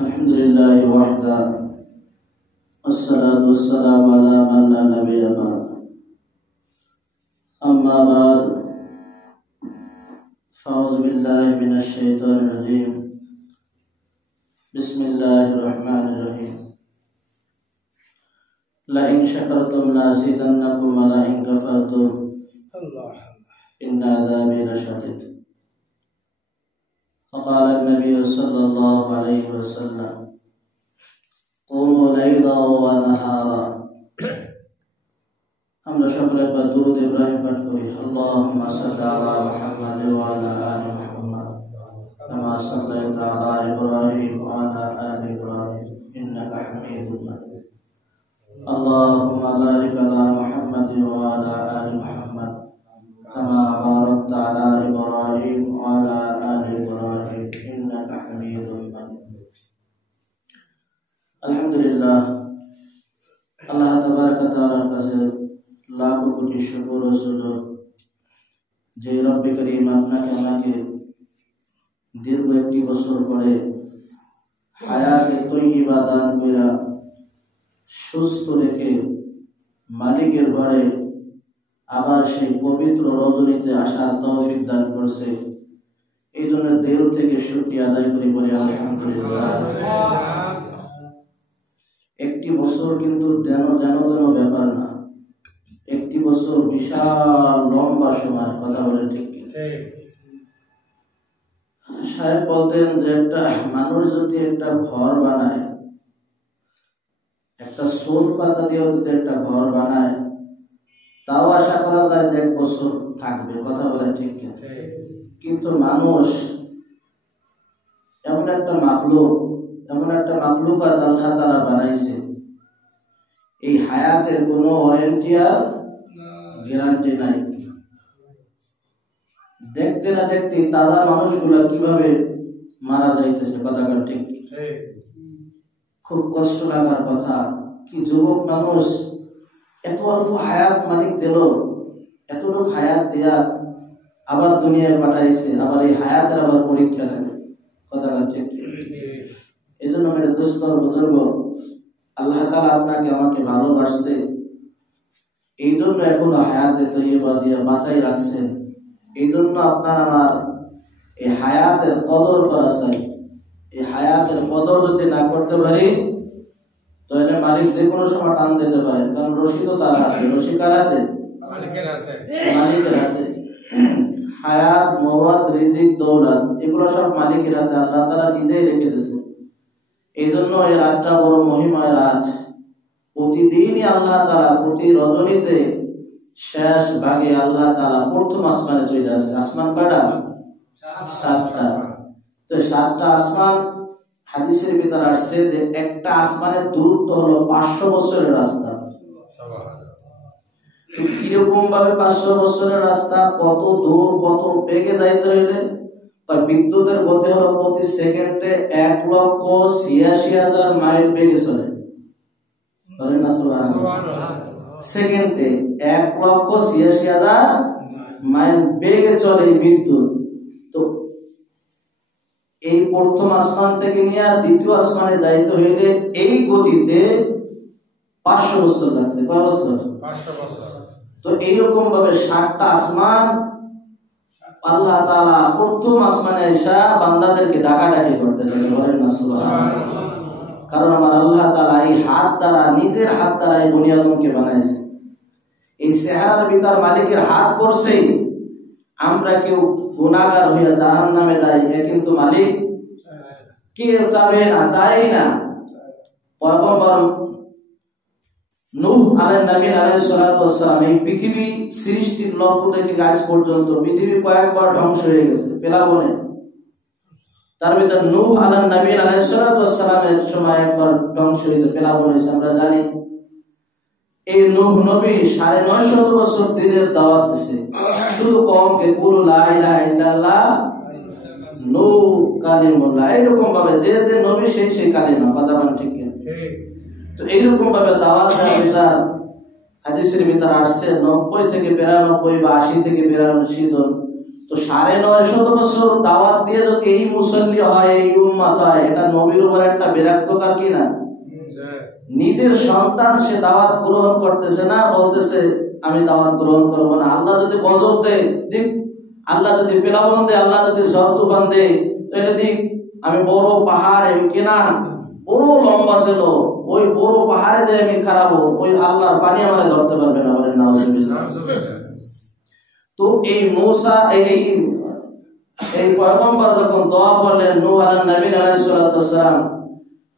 الحمد لله وحده والصلاة والسلام على من لا نبي بعد أما بعد فأعوذ بالله من الشيطان الرجيم بسم الله الرحمن الرحيم لئن شكرتم لأزيدنكم ولئن كفرتم إن عذابي لشديد. وقال النبي صلى الله عليه وسلم قوموا ليلا ونهارا. আমরা সকলে একবার দুরূদ ইব্রাহিম পাঠ করি। আল্লাহুম্মা সাল্লি আলা মুহাম্মাদ ওয়া আলা আলি মুহাম্মাদ কামা সাল্লাইতা আলা ইব্রাহিম ওয়া আলা আলি ইব্রাহিম ইন্নাকা হামিদুম মাজিদ। আল্লাহুম্মা বারিক আলা মুহাম্মাদ ওয়া আলা আলি মুহাম্মাদ কামা বারাকতা আলা ইব্রাহিম ওয়া আলা আলি ইব্রাহিম ইন্নাকা হামিদুম মাজিদ। আলহামদুলিল্লাহ, আল্লাহ তাবারক তাআলার কাছে লাখো কোটি শুকর ও সুজুদ যে রব্বে করিম আপনাকে আমাকে দীর্ঘ একটি বছর পরে হায়াতে তৈয়বা দান কইরা সুস্থ রেখে মালিকের ঘরে আবার সেই পবিত্র রজনীতে আসার তৌফিক দান করছে। এই জন্য দিল থেকে শুকরিয়া আদায় করি, বলি আলহামদুলিল্লাহ। একটি বছর কিন্তু যেন ব্যাপার না, একটি বছর বিশাল লম্বা সময়। কথা বলে ঠিক কি? সাহেব বলতেন যে একটা মানুষ যদি একটা ঘর বানায়, একটা সোল পাতা দিয়ে যদি একটা ঘর বানায়, তাও আশা করা যায় যে 1 বছর থাকবে। কথা বলে ঠিক কি? কিন্তু মানুষ এমন একটা মাখলুকাত আল্লাহ তাআলা বানাইছে, এই হায়াতের কোনো ওয়ারেন্টি আর গ্যারান্টি নাই। দেখতে না দেখতে তাজা মানুষগুলা কিভাবে মারা যাইতেছে। কথা ঠিক? খুব কষ্ট লাগার কথা কি যুবক মানুষ এত অল্প হায়াত মালিক দিল, এতটুকু হায়াত দেয়া আবার দুনিয়ায় পাঠাইছে, আবার এই হায়াতের আবার পরীক্ষা নেয়। কথা ঠিক? এই জন্য মেরে দোস্তর বুজুর্গ, আল্লাহ তাআলা আপনাকে আমাকে ভালোবাসছে, এই জন্য এখনো হায়াতে তৈয়বা দিয়ে বাঁচাই রাখছেন। এই জন্য আপনার আমার এই হায়াতের কদর করা চাই। এই হায়াতের কদর যদি না করতে পারি তাহলে মালিক যে কোনো সময় টান দিতে পারে, কারণ রশি তো তার হাতে, রশি কার হাতে? মালিকের হাতে। হায়াত, মওয়াত, রিজিক, দৌলত এগুলো সব মালিকের হাতে, আল্লাহ তাআলা নিজেই রেখে দিয়েছে। এই জন্য এই রাতটা বড় মহিমায় রাত। প্রতিদিনই আল্লাহ তাআলা প্রতি রজনীতে শেষ ভাগে আল্লাহ তাআলা প্রথম আসমানে চলে আসে। আসমান কয়টা? 7টা। তো 7টা আসমান হাদিসের ভিতরে আসছে যে একটা আসমানের দূরত্ব হলো 500 বছরের রাস্তা। কিরকম ভাবে 500 বছরের রাস্তা? কত দূর, কত বেগে যাইতে হইলে বিদ্যুতের গতি হলো প্রতি সেকেন্ডে 1,86,000 মাইল বেগে চলে। সেকেন্ডে 1,86,000 মাইল বেগে চলে বিদ্যুৎ। তো এই প্রথম আসমান থেকে নিয়ে দ্বিতীয় আসমানে যাইতে হইলে এই গতিতে 500 বছর লাগছে। কয় বছর? 500 বছর। তো এইরকম ভাবে 7টা আসমান আল্লাহ তাআলা প্রথম আসমানে এসে বান্দাদেরকে ডাকাডাকি করতে থাকে। বলেন না সুবহানাল্লাহ। কারণ আমার আল্লাহ তাআলা এই হাত দ্বারা, নিজের হাত দ্বারা এই বনি আদমকে বানাইছে। এই চেহারার ভিতর মালিকের হাত পড়ছে। আমরা কেউ গুনাহগার হইয়া জাহান্নামে যাই, এ কিন্তু মালিক কে চাবে না, চাই না। পয়গম্বর নূহ আলাইহিস সালাম এই পৃথিবী সৃষ্টির লক্ষ্য থেকে আজ পর্যন্ত পৃথিবী কয়েকবার ধ্বংস হয়ে গেছে প্লাবনে। তার ভিতর নূহ আলাইহিস সালামের সময় একবার ধ্বংস হয়েছে, প্লাবন হয়েছে, আমরা জানি। এই নূহ নবী 950 বছর দিনের দাওয়াত দিয়েছে, শুধু কওমকে কুল লা ইলাহা ইল্লাল্লাহ নূহ কালিমুল্লাহ, এরকম ভাবে যে যে নবী সেই কালিমা। কথা বলেন ঠিক? তো এইরকম ভাবে দাওয়াত দেওয়ার হাদিসের ভিতরে আসছে 90 থেকে 92 বা 80 থেকে 82 জন। তো তো ৯৫০ বছর দাওয়াত দিয়ে যদি এই মুসল্লি হয়, এই উম্মত হয়, এটা নবীর উপর একটা বিরক্তকার কি না? নিজের সন্তান সে দাওয়াত গ্রহণ করতেছে না, বলতেছে আমি দাওয়াত গ্রহণ করবো না। আল্লাহ যদি গজব দেয় দিক, আল্লাহ যদি পেলাবন দেয়, আল্লাহ যদি ঝড় তুফান দেয়, তাহলে দিক। আমি বড় পাহাড় কেনা বড় লম্বা ছিল, ওই বড় পাহাড়ে দিয়ে আমি খারাপ, ওই আল্লাহর পানি আমাদের ধরতে পারবে না, বলেন নাউজুবিল্লাহ। তো এই মূসা এই পয়গম্বর যখন দোয়া করলেন নূহ আলাইহিস সালাম,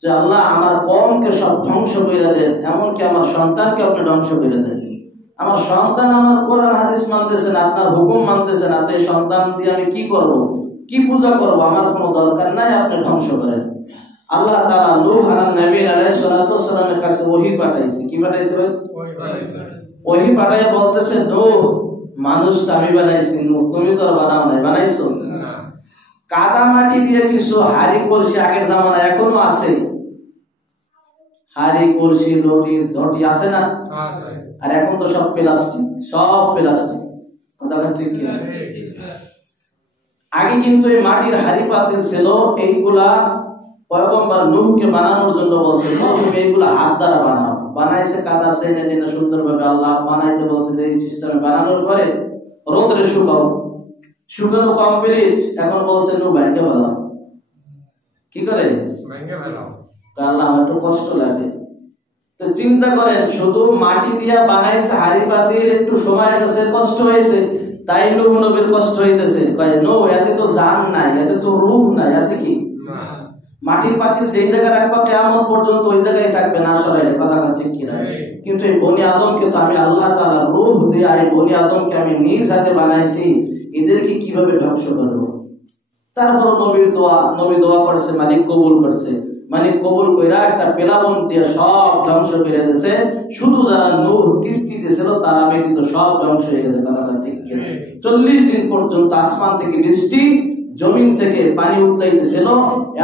যে আল্লাহ আমার কওমকে সব ধ্বংস করে দেন, এমনকি আমার সন্তানকে আপনি ধ্বংস করে দেন। আমার সন্তান আমার কোরআন হাদিস মানতেছে না, আপনার হুকুম মানতেছে না, তো এই সন্তান দিয়ে আমি কি করব, কি পূজা করব? আমার কোনো দরকার নাই, আপনি ধ্বংস করেন। আল্লাহ তাআলা নূহ আলাইহিস সালামের কাছে ওহী পাঠাইছে। কি পাঠাইছে ভাই? ওহী পাঠাইয়া বলতেছে, নূহ মানুষটা আমি বানাইছি, নূহ তুমি তো আর বানাও নাই, বানাইছো না। কাদা মাটি দিয়ে কিছু হাড়ি কলসি আগের জামানায় এখনো আছে, হাড়ি কলসি রুটি আছে না? আর এখন তো সব প্লাস্টিক, সব প্লাস্টিক। কথা ঠিক কি? আগে কিন্তু এই মাটির হাড়ি পাতিল ছিল, এইগুলা পয়গম্বর নূহকে বানানোর জন্য বলছে, তুমি এইগুলা হাত দ্বারা বানাও। বানাইছে কাদা সেনে টেনে সুন্দরভাবে আল্লাহ বানাইতে বলছে, যে এই সিস্টেমে বানানোর পরে রোদরে শুকাও, শুকানো কমপ্লিট। এখন বলছে নূহ ভাইকে ভালো কি করে আল্লাহ, আমার একটু কষ্ট লাগে। তো চিন্তা করেন, শুধু মাটি দিয়া বানাইছে হাড়ি পাতিল, একটু সময় গেছে, কষ্ট হয়েছে, তাই নূহ নবীর কষ্ট হইতেছে। কয় নূহ এতে তো জান নাই, এতে তো রূহ নাই, আছে কি? মাটির পাতিল যেই জায়গায় রাখবা কিয়ামত পর্যন্ত ওই জায়গায় থাকবে, না সরাইলে। কথা ঠিক কি না? কিন্তু এই বনি আদমকে তো আমি আল্লাহ তাআলা রূহ দিয়ে, এই বনি আদমকে আমি নিজ হাতে বানাইছি, এদেরকে কিভাবে ধ্বংস করব? তারপর নবী দোয়া করছে, মালিক কবুল করছে। মালিক কবুল কইরা একটা পেলাবন দিয়ে সব ধ্বংস করে দিয়েছে। শুধু যারা নূহ কিস্তিতে ছিল তারা ব্যতীত সব ধ্বংস হয়ে গেছে। কথা ঠিক কি? 40 দিন পর্যন্ত আসমান থেকে বৃষ্টি, জমিন থেকে পানি উতলাইতেছিল,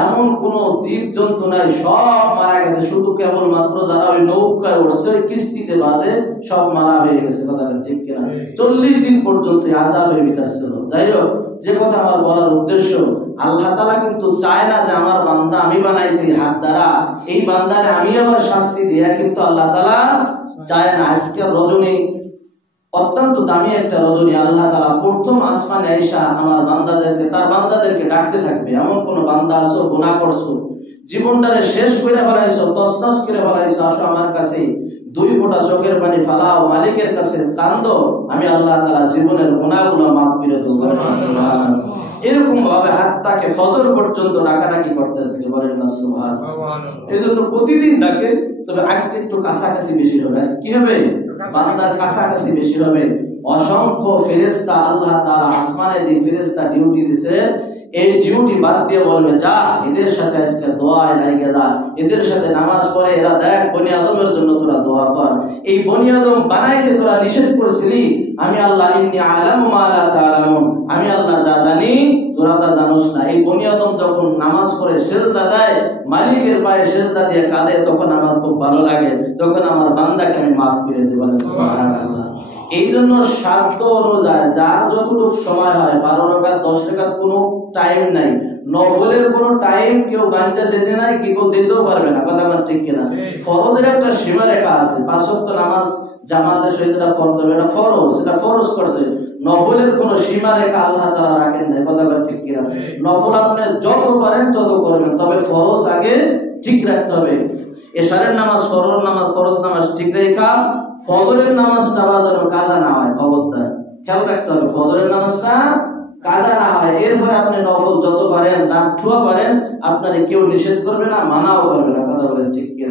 এমন কোন জীব জন্তু নাই, সব মারা গেছে। শুধু কেবলমাত্র যারা ওই নৌকায় উঠছে, ওই কিস্তিতে বাদে সব মারা হয়ে গেছে। কথা ঠিক কিনা? 40 দিন পর্যন্ত আযাবের ভিতর ছিল। যাই হোক, যে কথা আমার বলার উদ্দেশ্য, আল্লাহ তাআলা কিন্তু চায় না যে আমার বান্দা আমি বানাইছি হাত দ্বারা, এই বান্দারে আমি আবার শাস্তি দেয়া কিন্তু আল্লাহ তাআলা চায় না। আজকে রজনী অত্যন্ত দামি একটা রজনী, আল্লাহ তাআলা প্রথম আসমানে আয়েশা আমার বান্দাদেরকে, তার বান্দাদেরকে ডাকতে থাকবে। এমন কোন বান্দা আছো, গুনাহ করছো, জীবনটারে শেষ করে ফেলাইছো, তছনছ করে ফেলাইছো, আসো আমার কাছে, 2 ফোঁটা চোখের পানি ফালাও, মালিকের কাছে কান্দো, আমি আল্লাহ তাআলা জীবনের গুনাহগুলো মাফ করে দেব। সুবহানাল্লাহ। এরকম ভাবে হাত্তাকে ফজর পর্যন্ত ডাকাডাকি করতে থাকে, বলেন না সুবহানাল্লাহ। এজন্য প্রতিদিন ডাকে, তবে আজকে একটু কাছাকাছি বেশি হবে। আজকে কি হবে? বান্দার কাছাকাছি বেশি হবে। অসংখ্য ফেরেশতা আল্লাহ তাআলা আসমানে যে ফেরেশতা ডিউটি দিয়েছে, এই ডিউটি বাদ দিয়ে বলবে, যা এদের সাথে আজকে দোয়ায় লাগে যা, এদের সাথে নামাজ পড়ে, এরা দেখ বনি আদমের জন্য তোরা দোয়া কর। এই বনি আদম বানাইতে তোরা নিষেধ করেছিলি, আমি আল্লাহ ইন্নী আ'লামু মা লা তা'লামুন, আমি আল্লাহ যা জানি তোরা তা জানোস না। এই বনি আদম যখন নামাজ পড়ে সিজদা দেয়, মালিকের পায়ে সিজদা দিয়ে কাঁদে, তখন আমার খুব ভালো লাগে, তখন আমার বান্দাকে আমি মাফ করে দেব। সুবহানাল্লাহ। এই জন্য সাধ্য অনুযায়ী যার যতটুকু সময় হয়, 12 রাকাত 10 রাকাত কোনো টাইম নাই, নফলের কোনো টাইম কেউ বান্দা দিতে নাই, কেউ দিতেও পারবে না। কথা ঠিক কিনা? ফরজের একটা সীমারেখা আছে, 5 ওয়াক্ত নামাজ জামাতের সহিত পড়তে হবে, এটা ফরজ, সেটা ফরজ করছে। নফলের কোনো সীমারেখা আল্লাহ তাআলা রাখেন নাই। কথা ঠিক কিনা? নফল আপনি যত পারেন তত করবেন, তবে ফরজ আগে ঠিক রাখতে হবে। এশারের নামাজ, ফরজ নামাজ ঠিক রেখা, ফজরের নামাজটা যেন কাজা না হয়, খবরদার খেয়াল রাখতে হবে, ফজরের নামাজটা কাজা না হয়। এরপরে আপনি নফল যত পারেন, নাঠুয়া পারেন, আপনারে কেউ নিষেধ করবে না, মানাও করবে না। কথা বলেন ঠিক কি?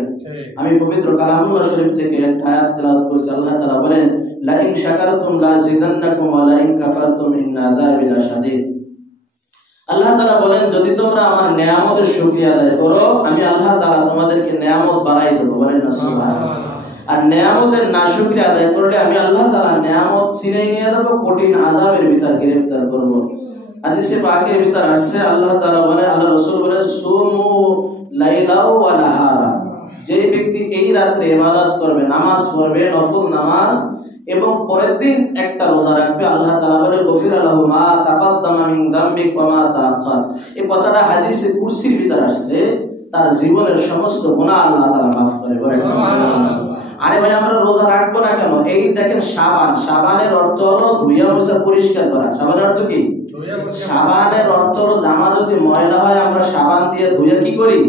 আমি পবিত্র কালামুল্লাহ শরীফ থেকে একটা আয়াত তেলাওয়াত করেছি। আল্লাহ তাআলা বলেন, লা ইন শাকারতুম লা যিদান্নাকুম ওয়া লা ইন কাফারতুম ইন্না আযাবি লাশাদীদ। আল্লাহ তাআলা বলেন, যদি তোমরা আমার নেয়ামতের শুকরিয়া আদায় করো, আমি আল্লাহ তাআলা তোমাদেরকে নেয়ামত বাড়াই দেব। বলেন না সুবহানাল্লাহ। আর নেয়ামতের নাশুকরিয়া আদায় করলে আমি আল্লাহ তাআলা নেয়ামত ছিনিয়ে নিয়ে দেব, কঠিন আযাবের ভিতর গ্রেফতার করব। হাদিসে পাকের ভিতর আসছে, আল্লাহ তাআলা বলে, আল্লাহ রাসূল বলে, সুমু লাইলাও ওয়া নাহারা, যে ব্যক্তি এই রাতে ইবাদত করবে, নামাজ পড়বে, নফল নামাজ, এবং পরের দিন একটা রোজা রাখবে, আল্লাহ তাআলা বলে গফিরা লাহু মা তাকাদ্দামা মিন যামবিক ওয়া মা তাআখার। এই কথাটা হাদিসে কুরসির ভিতর আসছে, তার জীবনের সমস্ত গুনাহ আল্লাহ তাআলা মাফ করে। আরে ভাই আমরা রোজা রাখবো না কেন? এই দেখেন শাবান, শাবানের অর্থ হলো ধুইয়া মুছা পরিষ্কার করা। শাবানের অর্থ কি? শাবানের অর্থ হলো জামা যদি ময়লা হয় আমরা সাবান দিয়ে ধুইয়া কি করি?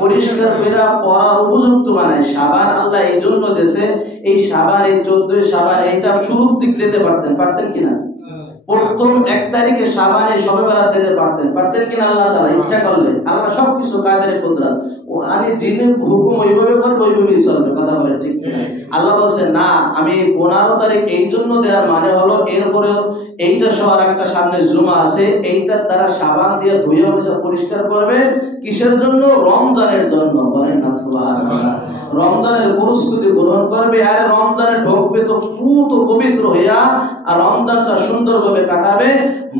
পরিষ্কার করে পরার উপযুক্ত বানাই। সাবান আল্লাহ এই জন্য দেশে, এই সাবান এই 14 সাবান এইটা শুরুর দিক দিতে পারতেন কিনা? প্রথম 1 তারিখে সাবানে সবে বেলা দিতে পারতেন কিনা? আল্লাহ তাআলা ইচ্ছা করলে, আল্লাহ সবকিছু কায়দারে কুদরত, ও আমি যিনি হুকুম ওইভাবে করব ওইভাবেই চলবে। কথা বলে ঠিক কিনা? আল্লাহ বলছে না, আমি 15 তারিখ এই জন্য দেওয়ার মানে হলো এরপরে এইটা সবার একটা সামনে জুমা আছে, এইটার দ্বারা সাবান দিয়ে ধুয়ে মুছে পরিষ্কার করবে। কিসের জন্য? রমজানের জন্য। বলেন না সুবহানাল্লাহ। রমজানের প্রস্তুতি গ্রহণ করবে, আর রমজানে ঢুকবে তো পুত পবিত্র হইয়া, আর রমজানটা সুন্দরভাবে কাটাবে।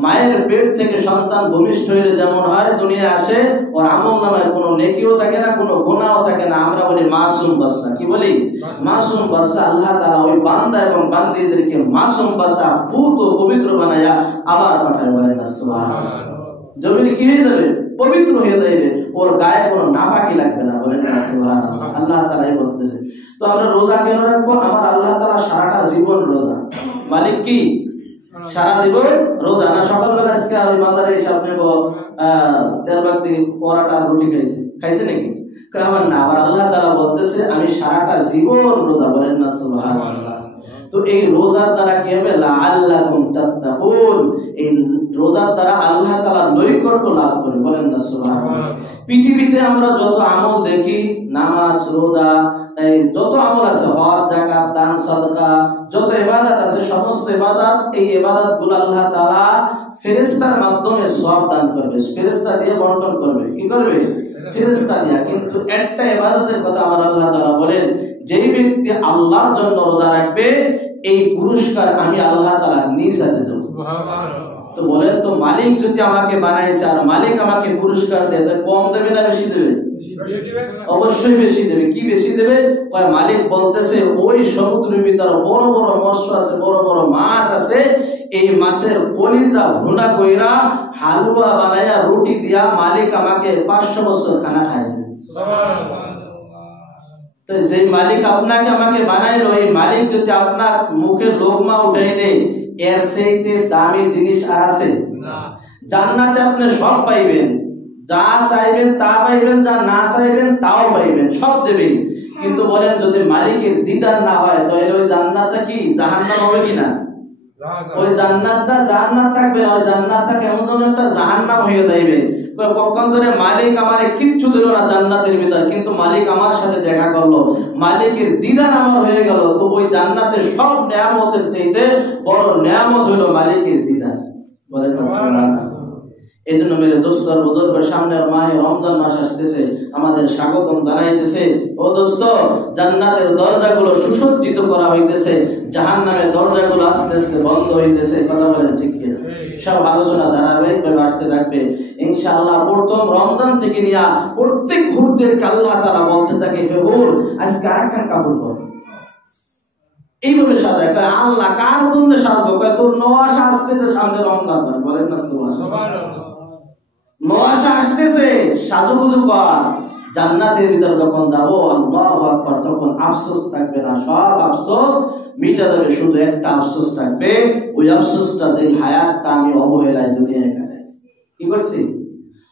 মায়ের পেট থেকে সন্তান ভূমিষ্ঠ হইলে যেমন হয় দুনিয়া আসে, ওর আমল নামায় কোনো নেকিও থাকে না, কোনো গুনাহও থাকে না। আমরা বলি মাসুম বাচ্চা। কি বলি? মাসুম বাচ্চা। আল্লাহ তাআলা ওই বান্দা এবং বান্দীদেরকে মাসুম বাচ্চা পুত পবিত্র বানায়া আবার পাঠায়। বলেন না সুবহানাল্লাহ। জমিনে কি হয়ে যাবে? পবিত্র হয়ে যাবে, ওর গায়ে কোনো নাপাকি লাগবে না। বলেন না সুবহানাল্লাহ। আল্লাহ তাআলাই বলতেছে। তো আমরা রোজা কেন রাখবো? আমার আল্লাহ তাআলা সারাটা জীবন রোজা। মালিক কি? সারা জীবন রোজা। না সকালবেলা আজকে আমি বাজারে এসে আপনি তেল বাগদি পরাটা রুটি খাইছে নাকি? আমার না, আবার আল্লাহ তাআলা বলতেছে আমি সারাটা জীবন রোজা। বলেন না সুবহানাল্লাহ। তো এই রোজার দ্বারা কি হবে? লাআল্লাকুম তাত্তাকুন। এই রোজার দ্বারা আল্লাহ তাআলা নৈকট্য লাভ করে। বলেন না সুবহানাল্লাহ। পৃথিবীতে আমরা যত আমল দেখি, নামাজ, রোজা, এই যত আমল আছে, হজ, যাকাত, দান, সাদকা, যত ইবাদত আছে, সমস্ত ইবাদত, এই ইবাদতগুলো আল্লাহ তাআলা ফেরেশতার মাধ্যমে সওয়াব দান করবে, ফেরেশতা দিয়ে বন্টন করবে। কি করবে? ফেরেশতা দিয়ে। কিন্তু একটা ইবাদতের কথা আমার আল্লাহ তাআলা বলেন, যেই ব্যক্তি আল্লাহর জন্য রোজা রাখবে এই পুরস্কার আমি আল্লাহ তাআলা নিজ হাতে দেব। সুবহানাল্লাহ। তো বলেন তো মালিক যদি আমাকে বানাইছে আর মালিক আমাকে পুরস্কার দেয়, তাহলে কম দেবে না বেশি দেবে? অবশ্যই বেশি দেবে। কি বেশি দেবে? মালিক বলতেছে ওই সমুদ্রের ভিতরে বড় বড় মৎস্য আছে, বড় বড় মাছ আছে, এই মাছের কলিজা ভুনা কইরা হালুয়া বানায়া রুটি দিয়া মালিক আমাকে 500 বছর খানা খায় দেবে। সুবহানাল্লাহ। তো যে মালিক আপনাকে আমাকে বানাইলো, এই মালিক যদি আপনার মুখে লোকমা উঠাই দেয়, এর চাইতে দামি জিনিস আর আছে না। জান্নাতে আপনি সব পাইবেন, যা চাইবেন তা পাইবেন, যা না চাইবেন তাও পাইবেন, সব দেবে। কিন্তু বলেন যদি মালিকের দিদার না হয় তাহলে ওই জান্নাতটা কি জাহান্নাম হবে কিনা? ওই জান্নাতটা জান্নাত থাকবে, ওই জান্নাতটা কেমন যেন একটা জাহান্নাম হয়ে যাইবে। পক্ষান্তরে মালিক আমারে কিচ্ছু দিল না জান্নাতের ভিতর, কিন্তু মালিক আমার সাথে দেখা করলো, মালিকের দিদার আমার হয়ে গেল। তো ওই জান্নাতের সব নেয়ামতের চাইতে বড় নেয়ামত হইল মালিকের দিদার। বলেন না সুবহানাল্লাহ। এই জন্য মেরে দোস্ত আর বুজুর্গ, সামনের মাহে রমজান মাস আসতেছে, আমাদের স্বাগতম জানাইতেছে। ও দোস্ত, জান্নাতের দরজাগুলো সুসজ্জিত করা হইতেছে, জাহান্নামের দরজাগুলো আস্তে আস্তে বন্ধ হইতেছে। কথা বলেন ঠিক কিনা? সব আলোচনা ধারাবাহিকভাবে আসতে থাকবে ইনশাআল্লাহ। প্রথম রমজান থেকে নিয়ে প্রত্যেক হুরদেরকে আল্লাহ তাআলা বলতে থাকে, হে হুর আজকে আরেকখান কাপড় পর। এইভাবে সাজায়। আল্লাহ কার জন্য সাজবো? তোর নওয়াজ আসতেছে সামনে রমজান। বলেন না সুবহানাল্লাহ। নওয়াজ আসতেছে, সাজুগুজু কর। জান্নাতের ভিতরে যখন যাবো আল্লাহু আকবার, তখন আফসোস থাকবে না, সব আফসোস মিটা যাবে। শুধু একটা আফসোস থাকবে, ওই আফসোসটা যে হায়াতটা আমি অবহেলায় দুনিয়ায় কাটাইছি। কি করছি?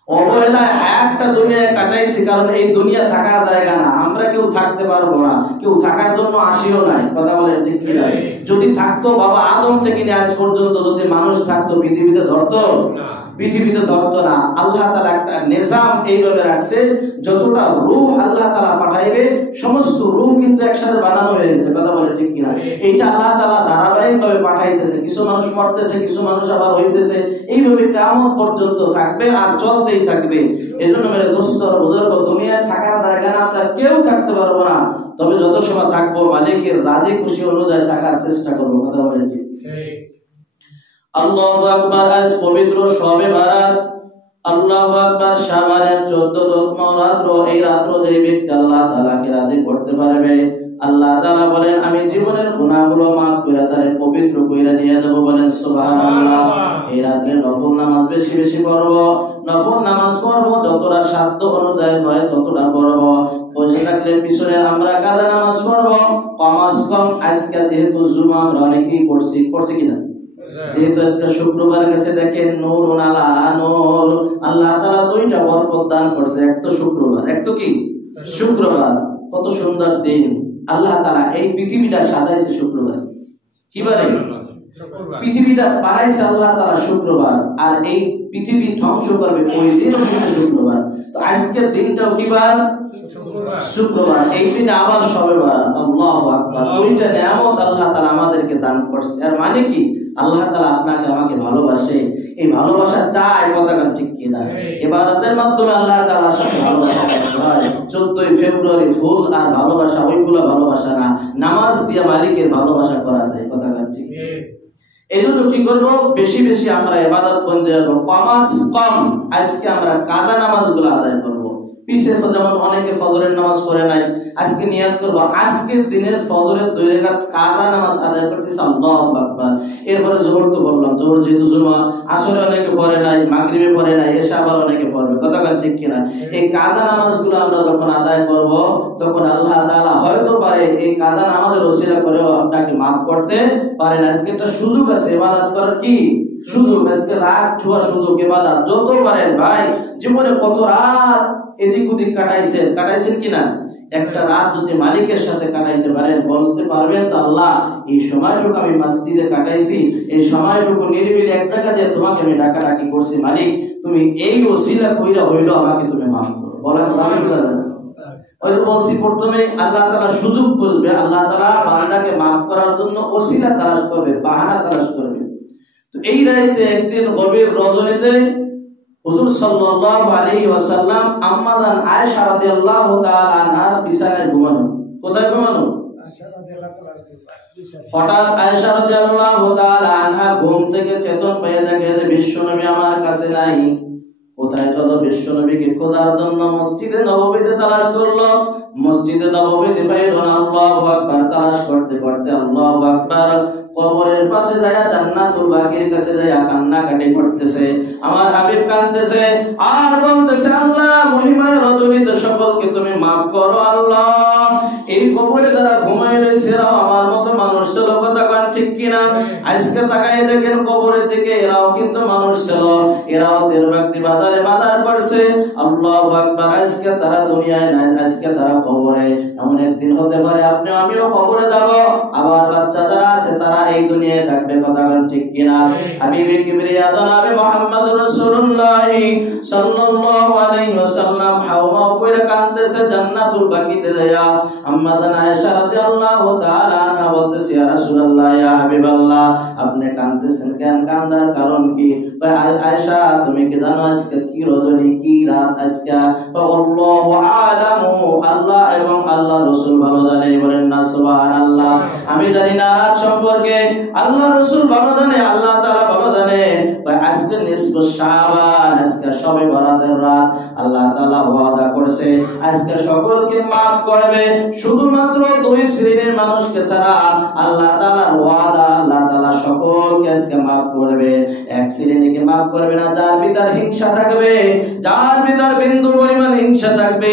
অবহেলায় হায়াতটা দুনিয়ায় কাটাইছি। কারণ এই দুনিয়া থাকার জায়গা না, আমরা কেউ থাকতে পারবো না, কেউ থাকার জন্য আসিও নাই। কথা বলেন ঠিক কি? যদি থাকতো বাবা আদম থেকে নিয়ে আজ পর্যন্ত যদি মানুষ থাকতো, পৃথিবীতে ধরতো না, পৃথিবীতে ধরতো না। আল্লাহ তাআলা একটা নিজাম এইভাবে রাখছে, যতটা রূহ আল্লাহ তাআলা পাঠাইবে সমস্ত রূহ কিন্তু একসাথে বানানো হয়ে গেছে। কথা বলে ঠিক কিনা? এইটা আল্লাহ তাআলা ধারাবাহিকভাবে পাঠাইতেছে। কিছু মানুষ মরতেছে, কিছু মানুষ আবার হইতেছে, এইভাবে কিয়ামত পর্যন্ত থাকবে আর চলতেই থাকবে। এজন্য মেরে দোস্ত আর বুজুর্গ, দুনিয়ায় থাকার জায়গা না, আমরা কেউ থাকতে পারবো না। তবে যত সময় থাকবো মালিকের রাজি খুশি অনুযায়ী থাকার চেষ্টা করবো। কথা বলে ঠিক? আল্লাহু আকবার। আজ পবিত্র শবে বারাত, আল্লাহু আকবার। শাবানের 14তম রাত্র, এই রাত্র যে ব্যক্তি আল্লাহ তাআলাকে রাজি করতে পারবে, আল্লাহ তাআলা বলেন আমি জীবনের গুনাহগুলো maaf করে তারে পবিত্র কইরা দিয়ে দেব। বলেন সুবহানাল্লাহ। এই রাতে নফল নামাজ বেশি বেশি পড়ব, নফল নামাজ পড়ব, যতটা সাধ্য অনুযায়ী হয় ততটা পড়ব। বসে থাকলে পিছনে আমরা কাজা নামাজ পড়ব, কমাস কম আজকে যেহেতু জুমা আমরা অনেকেই পড়ছি কিনা, যেহেতু আজকে শুক্রবার গেছে, দেখেন নূরুন আলা নূর, আল্লাহ তাআলা দুইটা বরকত দান করছে, এক তো শুক্রবার, এক তো কি শুক্রবার। কত সুন্দর দিন আল্লাহ তাআলা এই পৃথিবীটা সাজাইছে শুক্রবার। কি বলে পৃথিবীটা বানাইছে আল্লাহ তাআলা শুক্রবার, আর এই পৃথিবী ধ্বংস করবে ওই দিন শুক্রবার। তো আজকের দিনটাও কি বার? শুক্রবার। এই দিনে আবার শবে বরাত। আল্লাহু আকবার। দুইটা নিয়ামত আল্লাহ তাআলা আমাদেরকে দান করছে। আর মানে কি আল্লাহ তাআলা আপনাকে আমাকে ভালোবাসে, এই ভালোবাসা চায়, কথাটা ঠিক কিনা? ইবাদতের মাধ্যমে আল্লাহ তাআলার সাথে ভালোবাসা হয়। 14 ফেব্রুয়ারি ফুল আর ভালোবাসা ওইগুলো ভালোবাসা না, নামাজ দিয়ে মালিকের ভালোবাসা করা যায়, কথাটা ঠিক। এইজন্য কি করব, বেশি বেশি আমরা ইবাদত বন্দী করব, কমাস কম আজকে আমরা কাজা নামাজগুলো আদায় করব। পিছে যেমন অনেকে ফজরের নামাজ পড়ে নাই, আজকে নিয়ত করব আজকের দিনের ফজরের 2 রাকাত কাজা নামাজ আদায় করতেছি, আল্লাহু আকবার। এরপরে যোহর তো বললাম, যোহর যেহেতু জুমা, আসরে অনেকে পড়ে নাই, মাগরিবে পড়ে নাই, এশা আবার অনেকে পড়বে, কথাটা ঠিক কিনা? এই কাজা নামাজগুলো আমরা যখন আদায় করব তখন আল্লাহ তাআলা হয়তো পারে এই কাজা নামাজের ওসিলা করেও আপনাকে maaf করতে পারেন। আজকে একটা সুযোগ আছে ইবাদত করার, কি সুযোগ? আজকে রাত ছোঁয়া সুযোগ, ইবাদত যত পারেন। ভাই জীবনে কত রাত এদিক ওদিক কাটাইছেন কিনা? একটা রাত যদি মালিকের সাথে কাটাইতে পারেন, বলতে পারবেন তো আল্লাহ এই সময়টুকু আমি মসজিদে কাটাইছি, এই সময়টুকু নিরিবিলি এক জায়গায় যে তোমাকে আমি ডাকাডাকি করছি, মালিক তুমি এই ওসিলা কইরা হইলো আমাকে তুমি maaf করো। বলেন ওই তো বলছি প্রথমে আল্লাহ তাআলা সুযোগ খুঁজবে, আল্লাহ তাআলা বান্দাকে maaf করার জন্য ওসিলা তালাশ করবে, বাহানা তালাশ করবে। তো এই রাতে একদিন গভীর রজনীতে হুজুর সাল্লাল্লাহু আলাইহি ওয়াসাল্লাম আম্মা জান আয়েশা রাদিয়াল্লাহু তাআলা আনহার বিছানায় ঘুমানো। কোথায় ঘুমানো? আয়েশা রাদিয়াল্লাহু তাআলা বিছানায়। হঠাৎ আয়েশা রাদিয়াল্লাহু তাআলা আনহা ঘুম থেকে চেতন পেয়ে দেখে যে বিশ্বনবী আমার কাছে নাই। কোথায় চল? বিশ্বনবীকে খোঁজার জন্য মসজিদে নববীতে তালাশ করলো, মসজিদে নববীতে পাইল না। আল্লাহু আকবার। তালাশ করতে করতে আল্লাহু আকবার কবরের পাশে যায়, জান্নাতুল বাকির কাছে যায় কান্নাকাটি করতেছে। আমার হাবিব কাঁদতেছে আর বলতেছে, আল্লাহ মহিমায় রজনীত সকলকে তুমি maaf করো আল্লাহ। এই কবরে যারা ঘুমায় রয়েছে এরাও আমার মতো মানুষ ছিল, কথা কান ঠিক কিনা? আজকে তাকাই দেখেন কবরের দিকে, এরাও কিন্তু মানুষ ছিল, এরাও তের ব্যক্তি বাজারে বাজার করছে। আল্লাহু আকবার। আজকে তারা দুনিয়ায় নাই, আজকে তারা কবরে। এমন একদিন হতে পারে আপনি আমিও কবরে যাব, আবার বাচ্চা যারা আছে তারা এই দুনিয়ায় থাকবে, কথা কান ঠিক কিনা? হাবিবে কিবরিয়া জনাবে মুহাম্মদুর রাসূলুল্লাহ সাল্লাল্লাহু আলাইহি ওয়াসাল্লাম হাওমা কইরা কাঁদতেছে জান্নাতুল বাকিতে যায়। আম্মা জান আয়েশা রাদিয়াল্লাহু তাআলা আনহা বলতেছে, ইয়া রাসূলুল্লাহ, ইয়া হাবিবাল্লাহ, আপনি কাঁদতেছেন কেন? কান্দার কারণ কি? আয়েশা তুমি কি জানো আজকে কি রজনী, কি রাত আজকে? আল্লাহু আলামু, আল্লাহ এবং আল্লাহ রাসূল ভালো জানে। বলেন না সুবহানাল্লাহ। আমি জানি না রাত সম্পর্কে, আল্লাহ রাসূল ভালো জানে, আল্লাহ তাআলা ভালো জানে। আজকে নিসফ শাবান, আজকে শবে বরাতের রাত। আল্লাহ তাআলা ওয়াদা করেছে আজকে সকলকে maaf করবে, শুধুমাত্র 2 শ্রেণীর মানুষকে ছাড়া। আল্লাহ তাআলার ওয়াদা, আল্লাহ তাআলা সকলকে আজকে maaf করবে। এক শ্রেণীকে maaf করবে না, যার ভিতর হিংসা থাকবে, যার ভিতর বিন্দু পরিমাণ হিংসা থাকবে,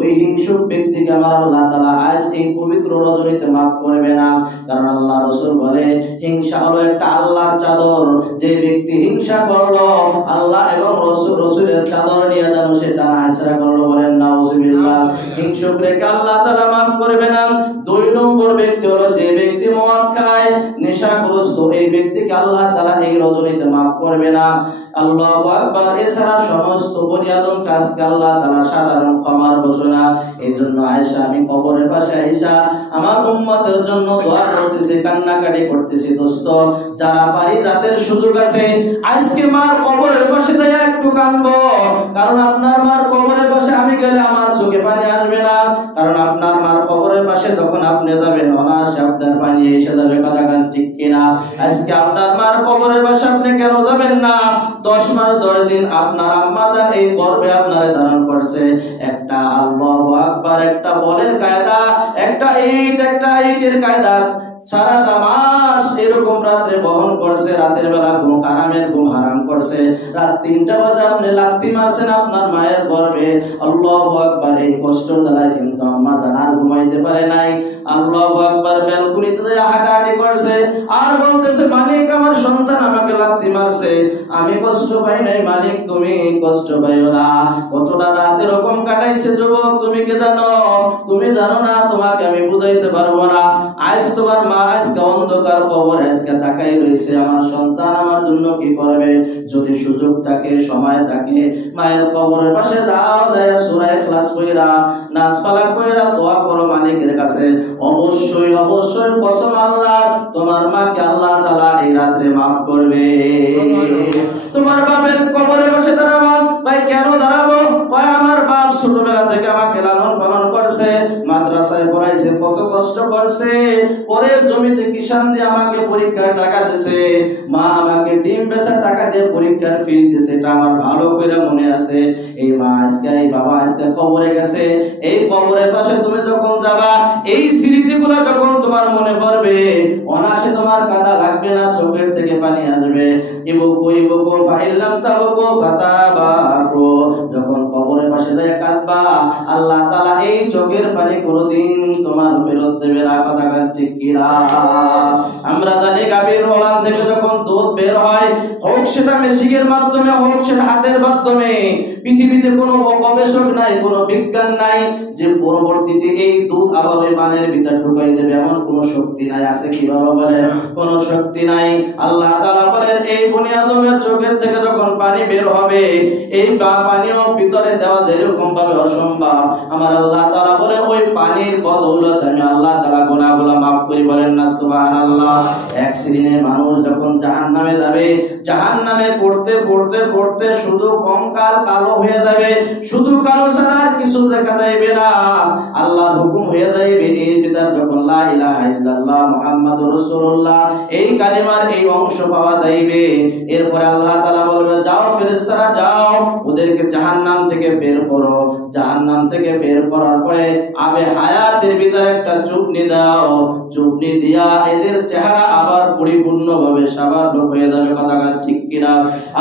ওই হিংসুক ব্যক্তিকে আমার আল্লাহ তাআলা আজ এই পবিত্র রজনীতে maaf করবে না। কারণ আল্লাহ রাসূল বলে হিংসা হলো একটা আল্লাহর চাদর, যে ব্যক্তি হিংসা করলো আল্লাহ এবং রাসূলের চাদর নিয়ে যেন সেটা আছড়া করলো। বলেন নাউজুবিল্লাহ। হিংসুক রেখে আল্লাহ তাআলা maaf করবে না। 2 নম্বর ব্যক্তি হলো যে ব্যক্তি মদ খায়, নেশাগ্রস্ত, এই ব্যক্তিকে আল্লাহ তাআলা এই রজনীতে maaf করবে না। আল্লাহু আকবার। এছাড়া সমস্ত বনি আদম কাজকে আল্লাহ তাআলা সাধারণ ক্ষমার ঘোষণা। এইজন্য আয়েশা আমি কবরের পাশে আয়েশা আমার উম্মতের জন্য দোয়া করতেছি, কান্নাকাটি করতেছি। দোস্ত যারা পারি, যাদের সুযোগ আছে, আজকে মার কবরের পাশে দাঁড়িয়ে একটু কাঁদবো। কারণ আপনার মার কবরের পাশে আমি গেলে আমার চোখে পানি আসবে না, কারণ আপনার মার কবরের পাশে যখন আপনি যাবেন অনায়াসে আপনার পানি এসে যাবে, কথা কান ঠিক কিনা? আজকে আপনার মার কবরের পাশে আপনি কেন যাবেন না? 10 মাস 10 দিন আপনার আম্মা জান এই গর্ভে আপনারে ধারণ করছে। একটা আল্লাহু আকবার, একটা বলের কায়দা, একটা ইটের কায়দা সারাটা মাস এরকম রাত্রে বহন করছে, রাতের বেলা ঘুম আরামের ঘুম হারাম করছে, রাত 3টা বাজে আপনি লাথি মারছেন আপনার মায়ের গর্ভে। আল্লাহু আকবার। এই কষ্টের জ্বালায় কিন্তু আম্মা জান আর ঘুমাইতে পারে নাই। আল্লাহু আকবার। ব্যালকনিতে হাঁটাহাঁটি করছে আর বলতেছে, মালিক আমার সন্তান আমাকে লাথি মারছে, আমি কষ্ট পাই নাই, মালিক তুমি কষ্ট পাইও না। কতটা রাত এরকম কাটাইছে যুবক, তুমি কি জানো? তুমি জানো না, তোমাকে আমি বুঝাইতে পারবো না। আজ তোমার মা আজকে অন্ধকার কবর আজকে তাকাই রয়েছে, আমার সন্তান আমার জন্য কি করবে। যদি সুযোগ থাকে, সময় থাকে, মায়ের কবরের পাশে দাও, দেয় সূরা ইখলাস কইরা, নাস ফালাক কইরা দোয়া করো মালিকের কাছে। অবশ্যই অবশ্যই কসম আল্লাহ, তোমার মাকে আল্লাহ তাআলা এই রাত্রে maaf করবে। তোমার বাপের কবরের পাশে দাঁড়াবো। ভাই কেন দাঁড়াবো? ভাই আমার বাপ ছোটবেলা থেকে আমাকে লালন পালন করছে, মাদ্রাসায় পড়াইছে, কত কষ্ট করছে, পরে জমিতে কিষান দিয়ে আমাকে পরীক্ষার টাকা দিয়েছে, মা আমাকে ডিম বেচার টাকা দিয়ে পরীক্ষার ফি দিয়েছে, এটা আমার ভালো করে মনে আছে। এই মা আজকে, এই বাবা আজকে কবরে গেছে, এই কবরের পাশে তুমি যখন যাবা, এই স্মৃতিগুলো যখন তোমার মনে পড়বে, অনাসে তোমার কাঁদা লাগবে না, চোখের থেকে পানি আসবে। ইবুকু ইবুকু ফাইল্লাম তাবুকু ফাতাবাকু। যখন কবরের পাশে যায় কাঁদবা, আল্লাহ তাআলা এই চোখের পানি কোনোদিন তোমার ফেরত দেবে না। কথা ঠিক কি না? আমরা জানি গাভীর ওলান থেকে যখন দুধ বের হয়, হোক সেটা মেশিনের মাধ্যমে, হোক সেটা হাতের মাধ্যমে, পৃথিবীতে কোনো গবেষক নাই, কোনো বিজ্ঞান নাই যে পরবর্তীতে এই দুধ আবার ওই মানের ভিতর ঢুকাই দেবে, এমন কোনো শক্তি নাই। আছে কি বাবা বলেন? কোনো শক্তি নাই। আল্লাহ তাআলা বলেন, এই বনি আদমের চোখের থেকে যখন পানি বের হবে, এই পানিও ভিতরে দেওয়া যেরকম ভাবে অসম্ভব, আমার আল্লাহ তাআলা বলে ওই পানির বদৌলতে আমি আল্লাহ তাআলা গুনাহগুলো maaf করি। বলেন না সুবহানাল্লাহ। এক শ্রেণীর মানুষ যখন জাহান্নামে যাবে, জাহান্নামে পড়তে পড়তে পড়তে শুধু কঙ্কাল কালো হয়ে যাবে, শুধু কালো ছাড়া আর কিছু দেখা যাবে না। আল্লাহর হুকুম হয়ে যাবে, এর ভিতর যখন লা ইলাহা ইল্লাল্লাহ মুহাম্মাদুর রাসূলুল্লাহ এই কালিমার এই অংশ পাওয়া যাবে, এরপর আল্লাহ তাআলা বলবে, যাও ফেরেশতারা যাও, ওদেরকে জাহান্নাম থেকে বের করো। জাহান্নাম থেকে বের করার পরে আবে হায়াতের ভিতরে একটা চুপনি দাও, চুপনি দিয়া এদের চেহারা আবার পরিপূর্ণভাবে স্বাভাবিক হয়ে যাবে। কথা ঠিক কিনা?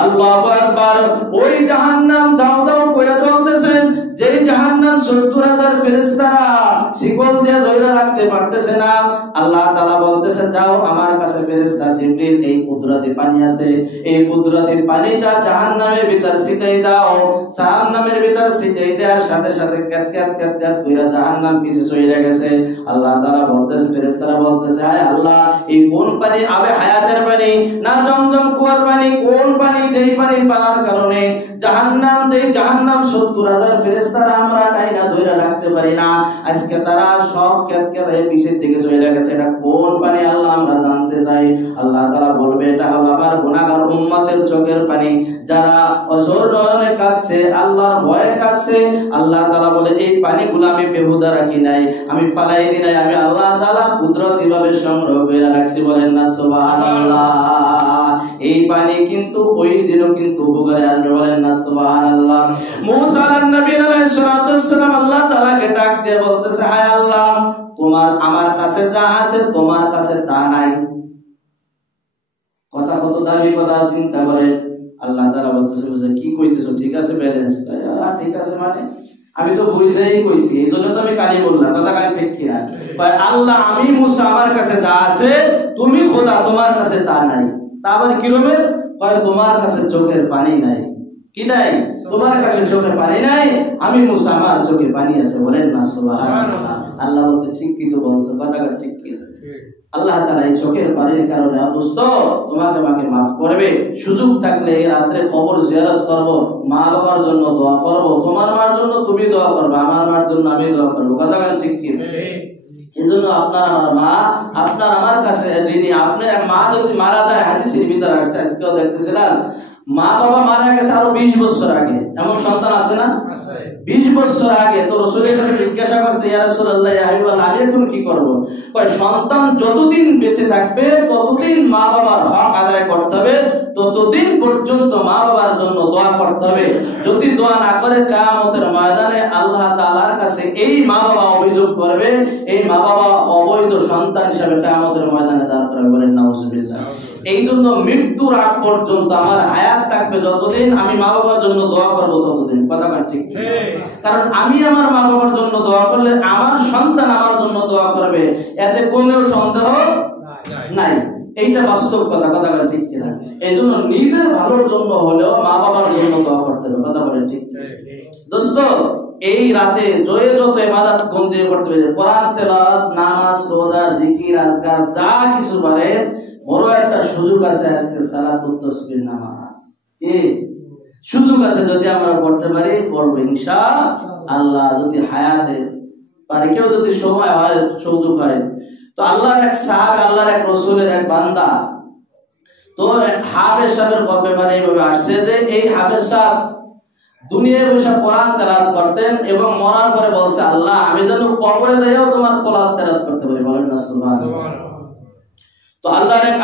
আল্লাহু আকবার। ওই জাহান্নাম দাও দাও করে জ্বলতেছে, যেই জাহান্নাম ৭০,০০০ ফেরেশতারা শিকল দিয়ে ধরে রাখতে পারতেছে না। আল্লাহ তাআলা বলতেছে, যাও আমার কাছে ফেরেশতা জিবরিল, এই কুদরতি পানি আছে, এই কুদরতি পানিটা জাহান্নামের ভিতর ছিটাই দাও। জাহান্নামের ভিতর ছিটাই দেওয়ার সাথে সাথে ক্যাত ক্যাত ক্যাত ক্যাত কইরা জাহান্নাম পিছে চলে গেছে। আল্লাহ তাআলা বলতেছে, ফেরেশতারা বলতেছে, হায় আল্লাহ, এই কোন পানি? আবে হায়াতের পানি না জমজম কুয়ার পানি? কোন পানি? যেই পানি পাওয়ার কারণে জাহান্নাম, যেই জাহান্নাম ৭০,০০০ ফেরেশতারা আমরা টাইনা ধরে রাখতে পারি না, আজকে তারা সব ক্যাত ক্যাত হয়ে পিছের দিকে চলে গেছে। এটা কোন পানি আল্লাহ আমরা জানতে চাই। আল্লাহ তাআলা বলবে, এটা হলো আমার গুনাহগার উম্মতের চোখের পানি, যারা অসরণে কাঁদছে, আল্লাহর ভয়ে কাঁদছে। আল্লাহ তাআলা বলে, এই পানিগুলো আমি বেহুদা রাখি নাই, আমি ফালাই দি নাই, আমি আল্লাহ তাআলা কুদরতি ভাবে সংগ্রহ করে রাখছি। বলেন না সুবহানাল্লাহ। এই পানি কিন্তু ওই দিনও কিন্তু উপকারে আসবে। বলেন না সুবহানাল্লাহ। মুসা আলাইহিস নবী আলাইহিস সালাতু ওয়াস সালাম আল্লাহ তাআলাকে ডাক দিয়ে বলতেছে, হায় আল্লাহ, তোমার আমার কাছে যা আছে তোমার কাছে তা নাই। কথা কত দামি কথা, চিন্তা করে। আল্লাহ তাআলা বলতেছে, বুঝে কি কইতেছো? ঠিক আছে ব্যালেন্স? ঠিক আছে মানে আমি তো বুঝেই কইছি, এইজন্য তো আমি কালি বললাম। কথা কালি ঠিক কিনা? ভাই আল্লাহ, আমি মুসা আমার কাছে যা আছে, তুমি খোদা তোমার কাছে তা নাই। তা আবার কিরকম? কয় তোমার কাছে চোখের পানি নাই। কি নাই? তোমার কাছে চোখে পানি নাই, আমি মুসা আমার চোখে পানি আছে। বলেন না সুবহানাল্লাহ। আল্লাহ বলছে, ঠিক কি তো বলছো, কথা ঠিক কি? আল্লাহ তাআলা এই চোখের পানির কারণে দোস্ত তোমাকে আমাকে maaf করবে। সুযোগ থাকলে এই রাতে কবর জিয়ারত করব, মা বাবার জন্য দোয়া করব, তোমার মার জন্য তুমি দোয়া করবে, আমার মার জন্য আমি দোয়া করব। কথা ঠিক কি? এজন্য আপনার আমার মা, আপনার আমার কাছে ঋণী। আপনার মা যদি মারা যায়, হাদিসের ভিতরে আসছে, আজকেও দেখতেছিলাম, মা বাবা মারা গেছে আরো 20 বছর আগে, এমন সন্তান আছে না? 20 বছর আগে তো রাসূলের কাছে জিজ্ঞাসা করছে, ইয়া রাসূলুল্লাহ, ইয়া হাবিবাল্লাহ, আমি এখন কি করব? কয় সন্তান যতদিন বেঁচে থাকবে ততদিন মা বাবার হক আদায় করতে হবে, ততদিন পর্যন্ত মা বাবার জন্য দোয়া করতে হবে। যদি দোয়া না করে কিয়ামতের ময়দানে আল্লাহ তাআলার কাছে কাছে এই মা বাবা অভিযোগ করবে, এই মা বাবা অবৈধ সন্তান হিসাবে কিয়ামতের ময়দানে দাঁড় করাবে। বলেন নাউজুবিল্লাহ। এই জন্য মৃত্যুর আগ পর্যন্ত আমার হায়াত থাকবে যতদিন, আমি মা বাবার জন্য দোয়া করবো ততদিন। কথা ঠিক, কারণ আমি আমার মা বাবার জন্য দোয়া করলে আমার সন্তান আমার জন্য দোয়া করবে, এতে কোনো সন্দেহ নাই। এইটা বাস্তব কথা। কথা বলে ঠিক কিনা? এই জন্য নিজের ভালোর জন্য হলেও মা বাবার জন্য দোয়া করতে হবে। কথা বলে ঠিক। দোস্ত, এই রাতে জয়ে যত ইবাদত কোন দিয়ে করতে হবে, কোরআন তেলাওয়াত, নামাজ, রোজা, জিকির, আজকার যা কিছু পারে, বড় একটা সুযোগ আছে আজকে সালাতুত তাসবিহ নামাজ। কি সুযোগ আছে? যদি আমরা পড়তে পারি পড়বো ইনশাআল্লাহ, যদি হায়াতে পারি, কেউ যদি সময় হয়, সুযোগ হয়। তো আল্লাহর এক সাহাবী, আল্লাহর এক রাসূলের এক বান্দা, তো হাফেজ সাহেবের ব্যাপারে এইভাবে আসছে যে এই হাফেজ সাহেব দুনিয়ায় বসে কোরআন তেলাওয়াত করতেন এবং মরার পরে বলছে, আল্লাহ আমি যেন কবরে যাইও তোমার কোরআন তেলাওয়াত করতে পারি। বলেন না সুবহানাল্লাহ। তো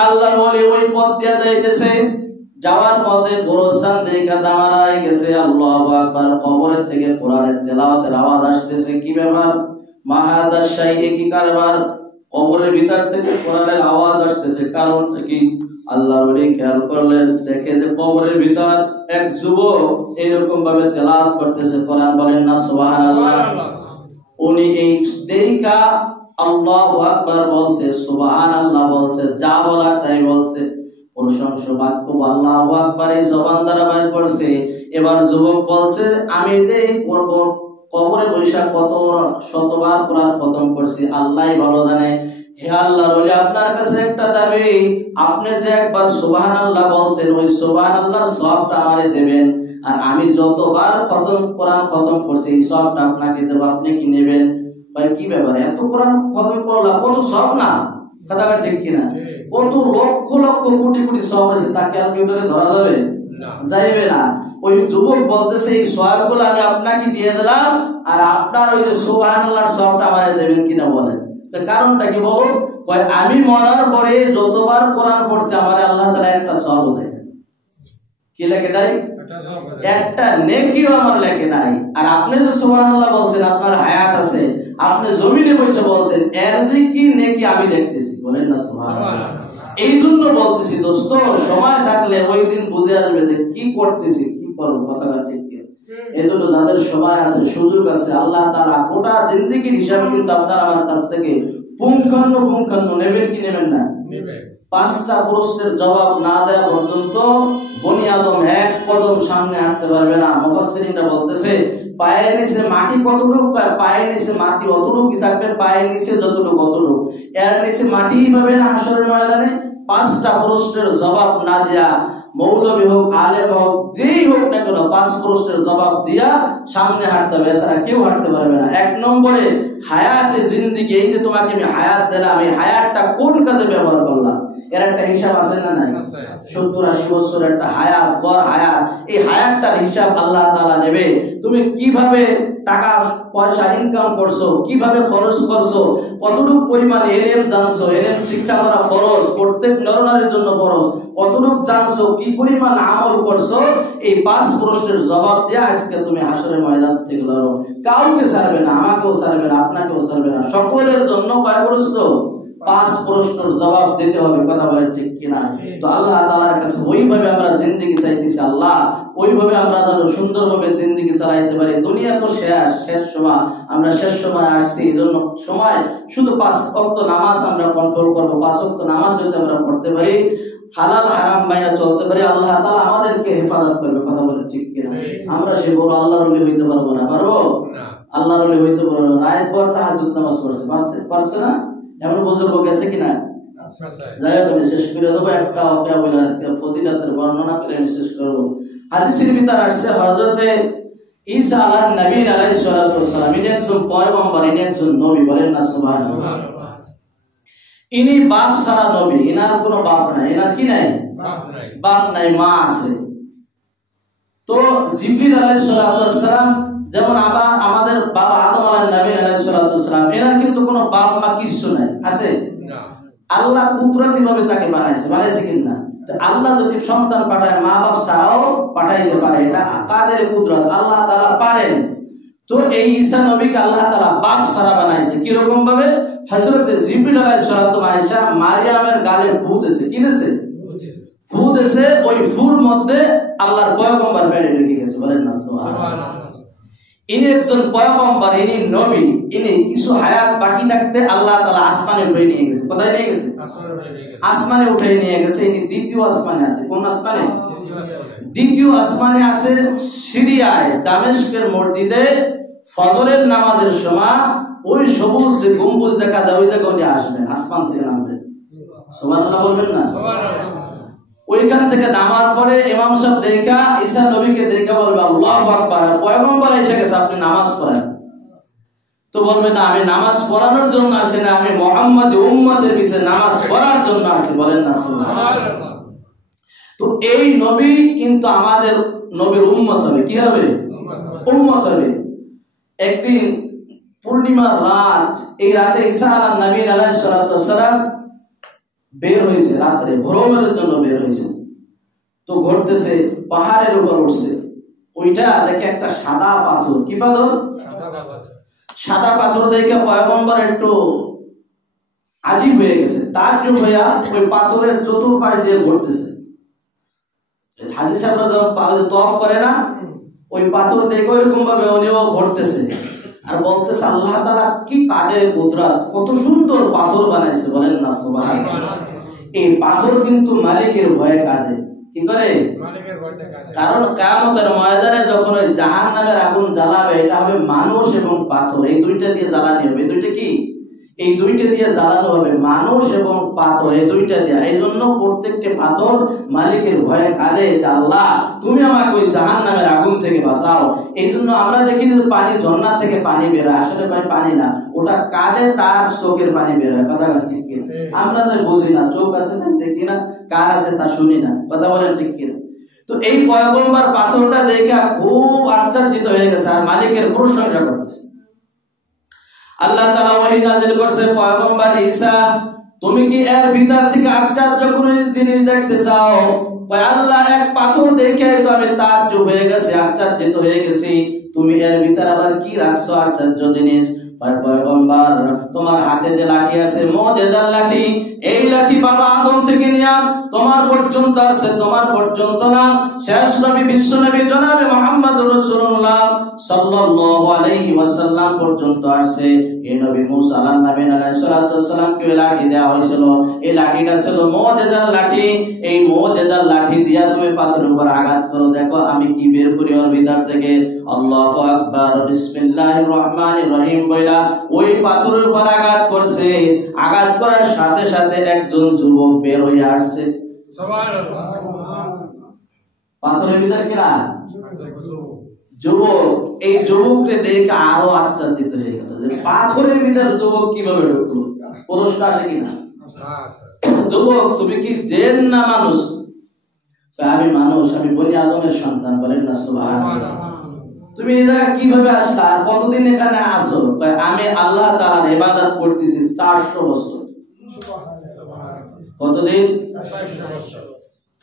আল্লাহর ওলি ওই পথ দিয়ে যাইতেছে, যাওয়ার পথে গোরস্থান দেখে দাঁড়ায় গেছে। আল্লাহু আকবার। কবরের থেকে কোরআনের তেলাওয়াতের আওয়াজ আসতেছে। কি ব্যাপার? মাহাদাস শাইএ, কি কারবার? কবরের ভিতর থেকে কোরআনের আওয়াজ আসতেছে। কারণটা কি? আল্লাহর ওলি খেয়াল করলেন, দেখে যে কবরের ভিতর এক যুবক এরকম ভাবে তেলাওয়াত করতেছে কোরআন। বলেন না সুবহানাল্লাহ। উনি এই দেইকা আল্লাহু আকবার বলছে, সুবহানাল্লাহ বলছে, যা বলার তাই বলছে, প্রশংসা বাক্য আল্লাহু আকবার এই জবান দ্বারা বাইর করছে। এবার যুবক বলছে, আমি যে কবরে বৈশা কত শতবার কোরআন খতম করছি, আল্লাহই ভালো জানে। হে আল্লাহর ওলি, আপনার কাছে একটা দাবি, আপনি যে একবার সুবহানাল্লাহ বলছেন, ওই সুবহানাল্লাহর সওয়াবটা আমারে দেবেন, আর আমি যতবার কোরআন খতম করছি এই সওয়াবটা আপনাকে দেব, আপনি কি নেবেন? ভাই কি ব্যাপার, এত কোরআন খতম করলাম, কত সওয়াব না? কথাটা ঠিক কিনা? কত লক্ষ লক্ষ কোটি কোটি সওয়াব আছে, তা ক্যালকুলেটরে ধরা যাবে? যাইবে না। ওই যুবক বলতেছে, এই সওয়াবগুলো আমি আপনাকে দিয়ে দিলাম, আর আপনার ওই যে সুবহানাল্লাহর সওয়াবটা আমারে দেবেন কিনা বলেন। কারণটা কি বলো? আমি মরার পরে যতবার কোরআন পড়ছি আমারে আল্লাহ তাআলা একটা সওয়াব দেয়। কি লেখে দেয়? একটা নেকিও আমার লেখে নাই। আর আপনি যে সুবহানাল্লাহ বলছেন, আপনার হায়াত আছে, আপনি জমিনে বসে বলছেন, এর যে কি নেকি আমি দেখতেছি। বলেন না সুবহানাল্লাহ। এই জন্য বলতেছি দোস্ত, সময় থাকলে ওই দিন বুঝে আসবে যে কি করতেছি, কি করবো। কথাটা ঠিক। এই জন্য যাদের সময় আছে, সুযোগ আছে, আল্লাহ তাআলা গোটা জিন্দেগির হিসাব কিন্তু আপনার আমার কাছ থেকে পুঙ্খানুপুঙ্খানু নেবেন কি নেবেন না? পাঁচটা প্রশ্নের জবাব না দেওয়া পর্যন্ত বনি আদম এক কদম সামনে হাঁটতে পারবে না। মুফাসসিরিনরা বলতেছে, পায়ের নিচে মাটি কতটুকু, পায়ের নিচে মাটি অতটুকুই থাকবে, পায়ের নিচে যতটুকু অতটুকু, এর নিচে মাটিই পাবে না হাসরের ময়দানে। পাঁচটা প্রশ্নের জবাব না দেয়া, মৌলবী হোক, আলেম হোক, যেই হোক না কেন, পাঁচ প্রশ্নের জবাব দিয়া সামনে হাঁটতে হবে, এছাড়া কেউ হাঁটতে পারবে না। এক নম্বরে হায়াতে জিন্দেগি, এই যে তোমাকে আমি হায়াত দিলাম, এই হায়াতটা কোন কাজে ব্যবহার করলাম, এর একটা হিসাব আছে না নাই? 70-80 বছর একটা হায়াত, গড় হায়াত, এই হায়াতটার হিসাব আল্লাহ তাআলা নেবে। তুমি কিভাবে টাকা পয়সা ইনকাম করছো, কিভাবে খরচ করছো, কতটুকু পরিমাণে এলেম জানছো, এলেম শিক্ষা করা ফরজ, প্রত্যেক নরনারীর জন্য ফরজ, কতটুকু জানছো, কি পরিমাণ আমল করছো, এই পাঁচ প্রশ্নের জবাব দিয়ে আজকে তুমি হাসরের ময়দান থেকে লড়ো। কাউকে ছাড়বে না, আমাকেও ছাড়বে না, আপনাকেও ছাড়বে না, সকলের জন্য কয় প্রশ্ন? পাঁচ প্রশ্নের জবাব দিতে হবে। কথা বলে ঠিক কিনা? তো আল্লাহ তাআলার কাছে ওইভাবে আমরা জিন্দেগি চাইতেছি, আল্লাহ ওইভাবে আমরা যেন সুন্দরভাবে জিন্দেগি চালাইতে পারি। দুনিয়া তো শেষ সময়, আমরা শেষ সময় আসছি, এই জন্য সময় শুধু 5 ওয়াক্ত নামাজ আমরা কন্ট্রোল করবো। 5 ওয়াক্ত নামাজ যদি আমরা পড়তে পারি, হালাল হারাম বাইরে চলতে পারি, আল্লাহ তাআলা আমাদেরকে হেফাজত করবে। কথা বলে ঠিক কিনা? আমরা সে বড় আল্লাহর ওলি হইতে পারবো না? পারবো? আল্লাহর ওলি হইতে পারবো না। রাত ভর তাহাজ্জুদ নামাজ পারছে না? এমন বুজুর্গ গেছে কিনা? যাই হোক, আমি শেষ করে দেবো। একটা ওকে বলে আজকে ফজিলতের বর্ণনা করে আমি শেষ করবো। হাদিসের ভিতর আসছে, হযরতে ঈসা আলাইহিস সালাতু ওয়াস সালাম, ইনি একজন পয়গম্বর, ইনি একজন নবী। বলেন না সুবহানাল্লাহ। ইনি বাপ ছাড়া নবী, ইনার কোনো বাপ নাই। ইনার কি নাই? বাপ নাই, মা আছে। তো জিবরিল আলাইহিস সালাতু ওয়াস সালাম, যেমন আবার আমাদের বাবা আদম আলাইহিস সালাতু ওয়াস সালাম, এনার কিন্তু কোনো বাপ মা কিছু নাই, আছে? আল্লাহ কুদরতি ভাবে তাকে বানাইছে কিনা? আল্লাহ যদি সন্তান পাঠায়, মা বাপ ছাড়াও পাঠাইতে পারে। এটা কাদের কুদরত, আল্লাহ তাআলা পারেন। তো এই ঈসা নবীকে আল্লাহ তাআলা বাপ সারা বানাইছে কি রকম ভাবে? হযরত জিবরিল আলাইহিস সালাতু আয়েশা মারিয়ামের গালে ফু দিয়েছে, কি দিয়েছে? ফু দিয়েছে। ওই ফুর মধ্যে আল্লাহর পয়গম্বর বেড়ে ঢুকে গেছে, বলেন না সুবহানাল্লাহ। ইনি একজন পয়গম্বর, ইনি নবী, ইনি কিছু হায়াত বাকি থাকতে আল্লাহ তাআলা আসমানে উঠে নিয়ে গেছে। কোথায় নিয়ে গেছে? আসমানে উঠে নিয়ে গেছে। ইনি দ্বিতীয় আসমানে আছে। কোন আসমানে? দ্বিতীয় আসমানে আছে সিরিয়ায় দামেস্কের মসজিদে ফজরের নামাজের সময় ওই সবুজ যে গম্বুজ দেখা যায় ওই জায়গায় উনি আসবেন, আসমান থেকে নামবেন। সুবহানাল্লাহ বলবেন না? ওইখান থেকে নামার পরে ইমাম সাহেব দেখা ঈসা নবীকে দেখা বলবে আল্লাহু আকবার, পয়গম্বর এসে গেছে, আপনি নামাজ পড়েন। তো বলবে না, আমি নামাজ পড়ানোর জন্য আসি না, আমি মুহাম্মাদি উম্মতের পিছে নামাজ পড়ার জন্য আসি, বলেন না সুবহানাল্লাহ। তো এই নবী কিন্তু আমাদের নবীর উম্মত হবে। কি হবে? উম্মত হবে। একদিন পূর্ণিমার রাত, এই রাতে ঈসা আলাইহিস সালাম বের হয়েছে, রাত্রে ভ্রমণের জন্য বের হয়েছে। তো ঘুরতেছে, পাহাড়ের উপর উঠছে, ওইটা দেখে একটা সাদা পাথর। কি পাথর? সাদা পাথর দেখে পয়গম্বর একটু আজীব হয়ে গেছে, তাজ্জুব হইয়া ওই পাথরের চতুর্পাশ দিয়ে ঘুরতেছে। হাজী সাহেবরা যখন তওয়াফ করে না, ওই পাথর দেখে ওইরকম ভাবে উনিও ঘুরতেছে আর বলতেছে আল্লাহ তাআলা কি কাদের কুদরত, কত সুন্দর পাথর বানাইছে, বলেন না সুবহানাল্লাহ। এই পাথর কিন্তু মালিকের ভয়ে কাঁদে। কি করে? মালিকের ভয়তে কাঁদে। কারণ কিয়ামতের ময়দানে যখন ওই জাহান্নামের আগুন জ্বালাবে, এটা হবে মানুষ এবং পাথর, এই দুইটা দিয়ে জ্বালানি হবে। এই দুইটা কি? এই দুইটা দিয়ে জ্বালানো হবে, মানুষ এবং পাথর, এই দুইটা দিয়ে। এই জন্য প্রত্যেকটি পাথর মালিকের ভয়ে কাঁদে যে আল্লাহ তুমি আমাকে ওই জাহান্নামের আগুন থেকে বাঁচাও। এই জন্য আমরা দেখি যে পানি ঝর্ণা থেকে পানি বের হয়, আসলে ভাই পানি না, ওটা কাঁদে, তার চোখের পানি বের হয়। কথা বলেন ঠিক কিনা? আমরা তো বুঝি না, চোখ আছে না, দেখি না, কান আছে তা শুনি না। কথা বলেন ঠিক কিনা? তো এই পয়গম্বর পাথরটা দেখে খুব আশ্চর্যিত হয়ে গেছে আর মালিকের প্রশংসা করতেছে। আল্লাহ তাআলা ওহী নাযিল করছে, পয়গম্বর ঈসা তুমি কি এর ভিতর থেকে আশ্চর্য কোন জিনিস দেখতে চাও? আল্লাহ এক পাথর দেখে তো আমি তাজ্জুব হয়ে গেছি, আশ্চর্যিত হয়ে গেছি, তুমি এর ভিতর আবার কি রাখছো আশ্চর্য জিনিস? পয়গম্বর তোমার হাতে যে লাঠি আছে, মুজিজার লাঠি, এই লাঠি বাবা আদম থেকে নিয়া তোমার পর্যন্ত আছে, তোমার পর্যন্ত না, শেষ নবী বিশ্ব নবী জনাবে মুহাম্মদুর রাসূলুল্লাহ সাল্লাল্লাহু আলাইহি ওয়াসাল্লাম পর্যন্ত আসছে। এই নবী মুসা আলাইহিস সালামকে লাঠি দেওয়া হয়েছিল, এই লাঠিটা ছিল মুজিজার লাঠি। এই মুজিজার লাঠি দিয়া তুমি পাথরের উপর আঘাত করো, দেখো আমি কি বের করি ওর ভিতর থেকে। আল্লাহু আকবার, বিসমিল্লাহির রহমানির রহিম বইলা ওই পাথরের উপর আঘাত করছে। আঘাত করার সাথে সাথে একজন যুবক বের হয়ে আসছে। সুবহানাল্লাহ। পাথরের ভিতর কি না? যুবক। এই যুবককে দেখে আরো আশ্চর্যিত হয়ে গেল যে পাথরের ভিতর যুবক কিভাবে ঢুকলো। প্রশ্ন আসে কিনা? যুবক তুমি কি জিন না মানুষ? আমি মানুষ, আমি বনি আদমের সন্তান, বলেন না সুবহানাল্লাহ। তুমি এই জায়গা কিভাবে আসলা আর কতদিন এখানে আসো? আমি আল্লাহ তাআলার ইবাদত করতেছি 400 বছর। কতদিন?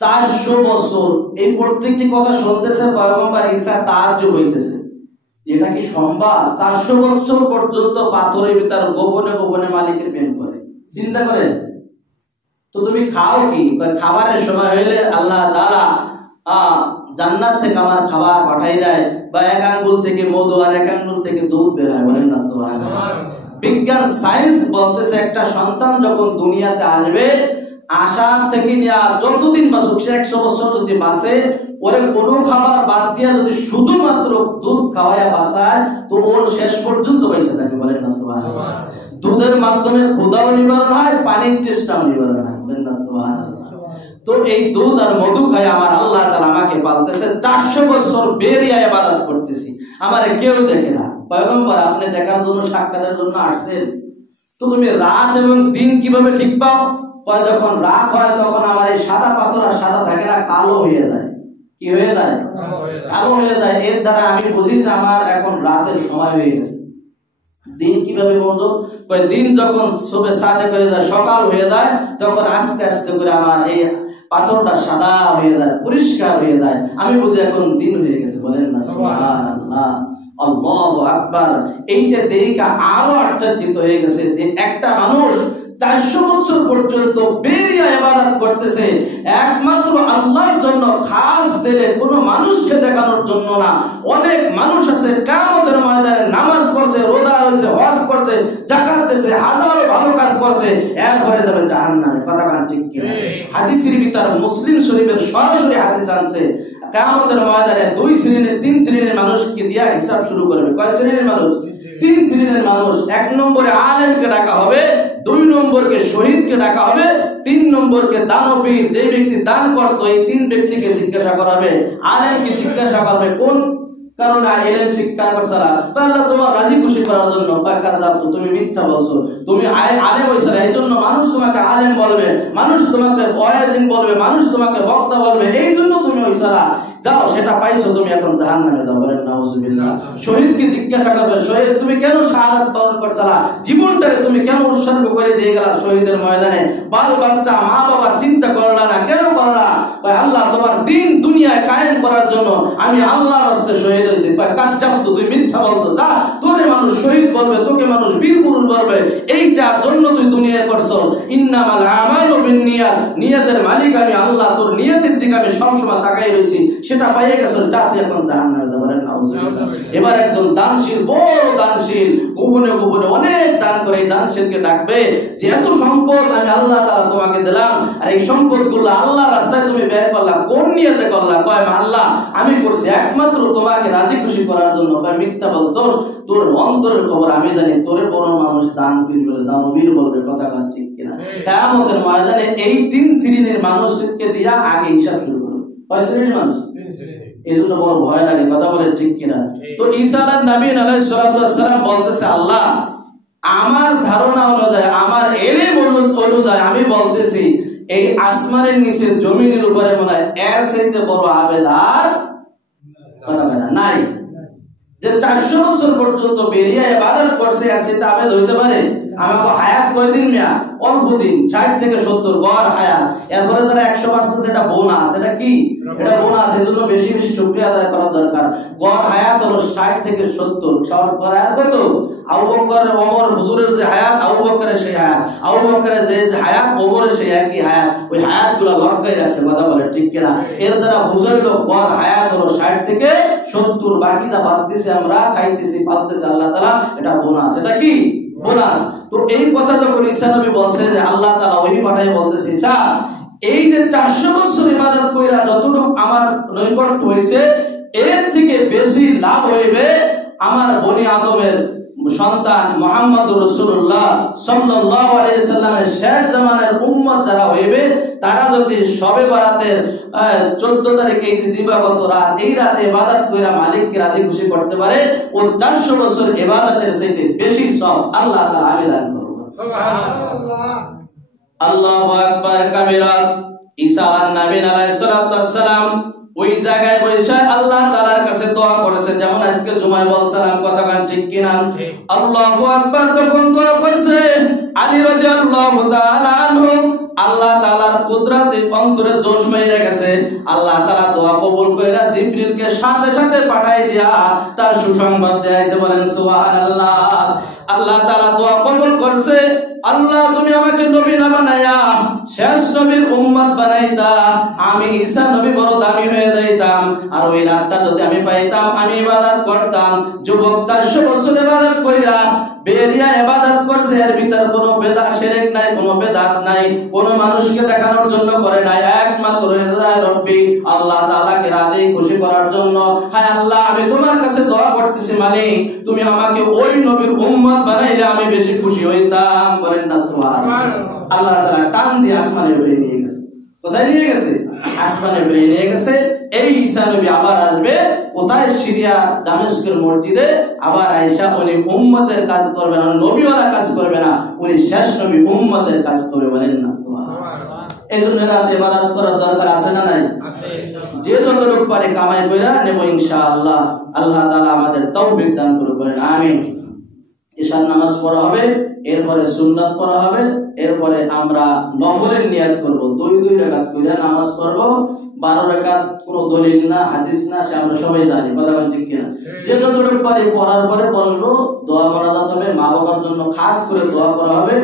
400 বছর। এই প্রত্যেকটি কথা শুনতেছে পয়গম্বর ঈসা, তাজ্জুব হইতেছে, এটা কি সম্ভব? 400 বছর পর্যন্ত পাথরের ভিতর গোপনে গোপনে মালিকের প্রেম করে। চিন্তা করেন তো। তুমি খাও কি? খাবারের সময় হইলে আল্লাহ তাআলা জান্নাত থেকে আমার খাবার পাঠাই দেয়, বা এক আঙ্গুল থেকে মধু আর এক আঙ্গুল থেকে দুধ বের হয়, বলেন না সুবহানাল্লাহ। বিজ্ঞান সায়েন্স বলতেছে একটা সন্তান যখন দুনিয়াতে আসবে, আসার থেকে নিয়ে যতদিন বাঁচুক, 100 বছর যদি বাঁচে, ওরে কোনো খাবার বাদ দিয়া যদি শুধুমাত্র দুধ খাওয়াইয়া বাঁচায়, তো ওর শেষ পর্যন্ত বেঁচে থাকে, বলেন না সুবহানাল্লাহ। দুধের মাধ্যমে ক্ষুধাও নিবারণ হয়, পানির তৃষ্ণাও নিবারণ হয়, বলেন না সুবহানাল্লাহ। তো এই দুধ আর মধু খায় আমার আল্লাহ তাআলা আমাকে পালতেছে। 400 বছর বেরিয়ে ইবাদত করতেছি, আমারে কেউ দেখে না। পয়গম্বর আপনি দেখার জন্য, সাক্ষাতের জন্য আসছেন, তো তুমি রাত এবং দিন কিভাবে ঠিক পাও? যখন রাত হয় তখন আমার এই সাদা পাথর আর সাদা থাকে না, কালো হয়ে যায়। কি হয়ে যায়? কালো হয়ে যায়। এর দ্বারা আমি বুঝি যে আমার এখন রাতের সময় হয়ে গেছে। দিন কিভাবে বলতো? দিন যখন শুভে সাদেক হয়ে যায়, সকাল হয়ে যায়, তখন আস্তে আস্তে করে আমার এই পাথরটা সাদা হয়ে যায়, পরিষ্কার হয়ে যায়, আমি বুঝি এখন দিন হয়ে গেছে, বলেন না সুবহানাল্লাহ। আল্লাহু আকবার। এইটা দেখে আরো আশ্চর্যিত হয়ে গেছে যে একটা মানুষ 400 বছর পর্যন্ত বেরিয়ে ইবাদত করতেছে একমাত্র আল্লাহর জন্য, খাস দিলে কোনো মানুষকে দেখানোর জন্য না। অনেক মানুষ আছে কিয়ামতের ময়দানে নামাজ পড়ছে, রোজা রয়েছে, হজ করছে, যাকাত দিয়েছে, হাজারো ভালো কাজ করছে, এরপরে যাবে জাহান্নামে। কথা কান ঠিক কিনা? হাদিসের ভিতর মুসলিম শরীফের সরাসরি হাদিস আছে কিয়ামতের ময়দানে 2 শ্রেণীর 3 শ্রেণীর মানুষকে দিয়া হিসাব শুরু করবে। কয় শ্রেণীর মানুষ? 3 শ্রেণীর মানুষ। 1 নম্বরে আলেমকে ডাকা হবে, 2 নম্বরকে শহীদকে ডাকা হবে, 3 নম্বরকে দানবীর, যে ব্যক্তি দান করত, এই 3 ব্যক্তিকে জিজ্ঞাসা করা হবে। আলেমকে জিজ্ঞাসা করবে কোন কারণে এলেম শিক্ষা করছালা? আল্লাহ তোমার রাজি খুশি করার জন্য। তুমি মিথ্যা বলছো, তুমি আলেম হইছালা, এই জন্য মানুষ তোমাকে আলেম বলবে, মানুষ তোমাকে ওয়াজিন বলবে, মানুষ তোমাকে বক্তা বলবে, এই জন্য তুমি হইছালা। যাও, সেটা পাইছো, তুমি এখন জাহান্নামে যাও। বলেন নাউজুবিল্লাহ। শহীদকে জিজ্ঞাসা করবে, শহীদ তুমি কেন শাহাদাত বরণ করছালা? জীবনটাকে তুমি কেন উৎসর্গ করে দিয়ে গেলা শহীদের ময়দানে? বাল বাচ্চা মা বাবার চিন্তা করলা না, কেন করলা? আল্লাহ তোমার দিন দুনিয়ায় কায়েম করার জন্য আমি আল্লাহর রাস্তায় শহীদ হয়েছি। কাজ্জাবতু, তুই মিথ্যা বলছো। যা, তোরে মানুষ শহীদ বলবে, তোকে মানুষ বীর পুরুষ বলবে, এইটার জন্য তুই দুনিয়ায় করছস। ইন্নামাল আমালু বিন্নিয়াত, নিয়তের মালিক আমি আল্লাহ, তোর নিয়তের দিকে আমি সবসময় তাকাই রয়েছি, সেটা পাইয়ে গেছো, যা তুই এখন জাহান্নামে যা। বলেন নাউজুবিল্লাহ। এবার একজন দানশীল, বড় দানশীল, গোপনে গোপনে অনেক দান করে, এই দানশীলকে ডাকবে যে এত সম্পদ আমি আল্লাহ তাআলা তোমাকে দিলাম, আর এই সম্পদগুলো আল্লাহর রাস্তায় তুমি ব্যয় করলা, কোন নিয়তে করলা? কয় আল্লাহ আমি করছি একমাত্র তোমাকে রাজি খুশি করার জন্য। কয় মিথ্যা বলছস, তোর অন্তরের খবর আমি জানি, তোরে বড় মানুষ দানবীর বলে, দানবীর বলবে। কথা কান ঠিক কিনা? কিয়ামতের ময়দানে এই 3 শ্রেণীর মানুষকে দিয়া আগে হিসাব শুরু করবে। কয় শ্রেণীর মানুষ? 3 শ্রেণী। এজন্য বড় ভয় লাগে। কথা বলে ঠিক কিনা? তো ঈসা নবী আলাইহিস সালাম বলতেছে, আল্লাহ আমার ধারণা অনুযায়ী, আমার ইলম অনুযায়ী আমি বলতেছি এই আসমানের নিচে জমিনের উপরে মনে হয় এর চাইতে বড় আবেদ আর কথা বলে নাই। যে 400 বছর পর্যন্ত বেরিয়ে ইবাদত করছে, এর চাইতে আবেদ হইতে পারে? আমাকে হায়াত কয়দিন মিয়া? অল্প দিন, 60 থেকে 70 গড় হায়াত। এরপরে যারা 100 বাঁচতেছে, এটা বোনাস। এটা কি? এটা বোনাস। এর জন্য বেশি বেশি শুকরিয়া আদায় করা দরকার। গড় হায়াত হলো 60 থেকে 70। সবার গড় হায়াত কত? আবু বকর ওমর হুজুরের যে হায়াত, আবু বকরের সেই হায়াত, আবু বকরের যে হায়াত, ওমরের সেই একই হায়াত। ওই হায়াতগুলো লটকাই রাখছে। কথা বলে ঠিক কিনা? এর দ্বারা বুঝাইলো গড় হায়াত হলো 60 থেকে 70। বাকি যা বাঁচতেছে আমরা, খাইতেছি, পালতেছি আল্লাহ তাআলা, এটা বোনাস। এটা কি? বোনাস। তো এই কথা যখন ঈসা নবী বলছে যে আল্লাহ তাআলা ওহী পাঠায় বলতেছে, ঈসা এই যে 400 বছর ইবাদত কইরা যতটুকু আমার নৈকট্য হইছে, এর থেকে বেশি লাভ হইবে আমার বনি আদমের সন্তান মুহাম্মদুর রাসূলুল্লাহ সাল্লাল্লাহু আলাইহি সাল্লামের শেষ জামানার উম্মত যারা হইবে, তারা যদি শবে বরাতের 14 তারিখে এই দিবাগত রাত, এই রাতে ইবাদত কইরা মালিককে রাজি খুশি করতে পারে, ও 400 বছর ইবাদতের চাইতে বেশি সওয়াব আল্লাহ তাআলা আবেদন করবেন। সুবহানাল্লাহ। আল্লাহু আকবার কাবীরা। ঈসা নবী আলাইহিস সালাম ওই জায়গায় বসে আল্লাহ তাআলার কাছে দোয়া করেছে, যেমন আজকে জুমায় বলছিলাম। কথা কান ঠিক কিনা? আল্লাহু আকবার যখন দোয়া করেছে, আলী রাদিয়াল্লাহু তাআলা আনহু, আল্লাহ তাআলার কুদরতে অন্তরে জোশ মেরে গেছে। আল্লাহ তাআলা দোয়া কবুল কইরা জিবরিলকে সাথে সাথে পাঠিয়ে দিয়া তার সুসংবাদ দেয়াইছে। বলেন সুবহানাল্লাহ। আল্লাহ তাআলা দোয়া কবুল করছে। আল্লাহ তুমি আমাকে নবী না বানায়া শেষ নবীর উম্মত বানাইতা, আমি ঈসা নবী বড় দামি হয়ে যাইতাম, আর ওই রাতটা যদি আমি পাইতাম আমি ইবাদত করতাম। যুবক 400 বছর ইবাদত কইরা বেরিয়া ইবাদত করছে, এর ভিতর কোনো বেদাত শিরক নাই, কোনো বেদাত নাই, কোনো মানুষকে দেখানোর জন্য করে নাই, একমাত্র রিদায়ে রব্বি আল্লাহ তাআলাকে রাজি খুশি করার জন্য। হায় আল্লাহ, আমি তোমার কাছে দোয়া করতেছি মালিক, তুমি আমাকে ওই নবীর উম্মত বানাইলে আমি বেশি খুশি হইতাম। বলেন না সুবহানাল্লাহ। আল্লাহ তাআলা টান দিয়ে আসমানে উঠিয়ে নিয়ে গেছে। কোথায় নিয়ে গেছে? আসমানে উঠিয়ে নিয়ে গেছে। এই ঈসা নবী আবার আসবে কোথায়? সিরিয়া দামেস্কের মসজিদে আবার আয়েশা উনি উম্মতের কাজ করবে না, নবীওয়ালা কাজ করবে না, উনি শেষ নবী উম্মতের কাজ করবে। বলেন না সুবহানাল্লাহ। এজন্য রাতে ইবাদত করার দরকার আছে না নাই? আছে। যে যতটুকু পারে কামাই কইরা নেব ইনশাআল্লাহ। আল্লাহ তাআলা আমাদের তৌফিক দান করুন। বলেন আমিন। ঈশার নামাজ পড়া হবে, এরপরে সুন্নাত পড়া হবে, এরপরে আমরা নফলের নিয়াত করব। 2 রাকাত কইরা নামাজ পড়ব। 12 রাকাত কোনো দলিল না, হাদিস না, সে আমরা সবাই জানি, কথা বলছি ঠিক কিনা? যে যতটুকু পারি পড়ার পরে বসবো, দোয়া করা হবে, মা বাবার জন্য খাস করে দোয়া করা হবে।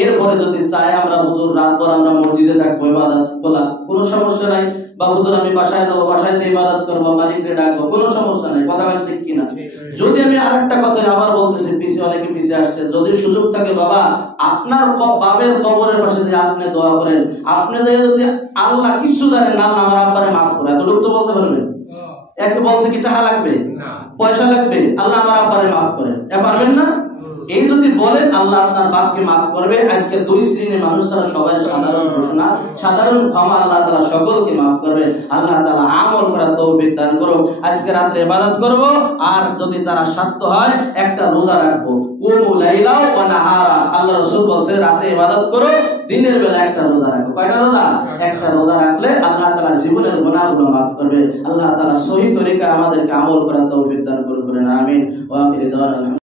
এরপরে যদি চাই আমরা হুজুর রাতভর আমরা মসজিদে থাকবো, ইবাদত করা কোনো সমস্যা নাই, বা হুজুর আমি বাসায় যাবো, বাসায় ইবাদত করবো, মালিকরে ডাকবো, কোনো সমস্যা নাই, কথা বলছি ঠিক কিনা? যদি আমি আরেকটা কথা আবার বলতেছি, পিছিয়ে অনেকে পিছিয়ে আসছে, যদি সুযোগ থাকে বাবা আপনার বাবের কবরের পাশে যে আপনি দোয়া করেন, আপনি যদি আল্লাহ কিছু জানেন না, আল্লাহ আমার আব্বারে মাফ করে, এতটুকু তো বলতে পারবেন। একে বলতে কি টাকা লাগবে, পয়সা লাগবে? আল্লাহ আমার আব্বারে মাফ করে, পারবেন না? এই যদি বলেন আল্লাহ আপনার বাপকে মাফ করবে। আজকে 2 শ্রেণীর মানুষ তারা সবাই সাধারণ ঘোষণা, সাধারণ ক্ষমা, আল্লাহ তাআলা সকলকে মাফ করবে। আল্লাহ তাআলা আমল করার তৌফিক দান করুক। আজকে রাতে ইবাদত করব, আর যদি তারা সাধ্য হয় একটা রোজা রাখবো। কুমু লাইলা ওয়া নাহারা, আল্লাহ রাসূল বলেছে রাতে ইবাদত করো, দিনের বেলা একটা রোজা রাখো। কয়টা রোজা? একটা রোজা রাখলে আল্লাহ তাআলা জীবনের গুনাহগুলো মাফ করবে। আল্লাহ তাআলা সহি তরিকায় আমাদেরকে আমল করার তৌফিক দান করুন। আমিন। ওয়া আখিরু দাওয়ানা।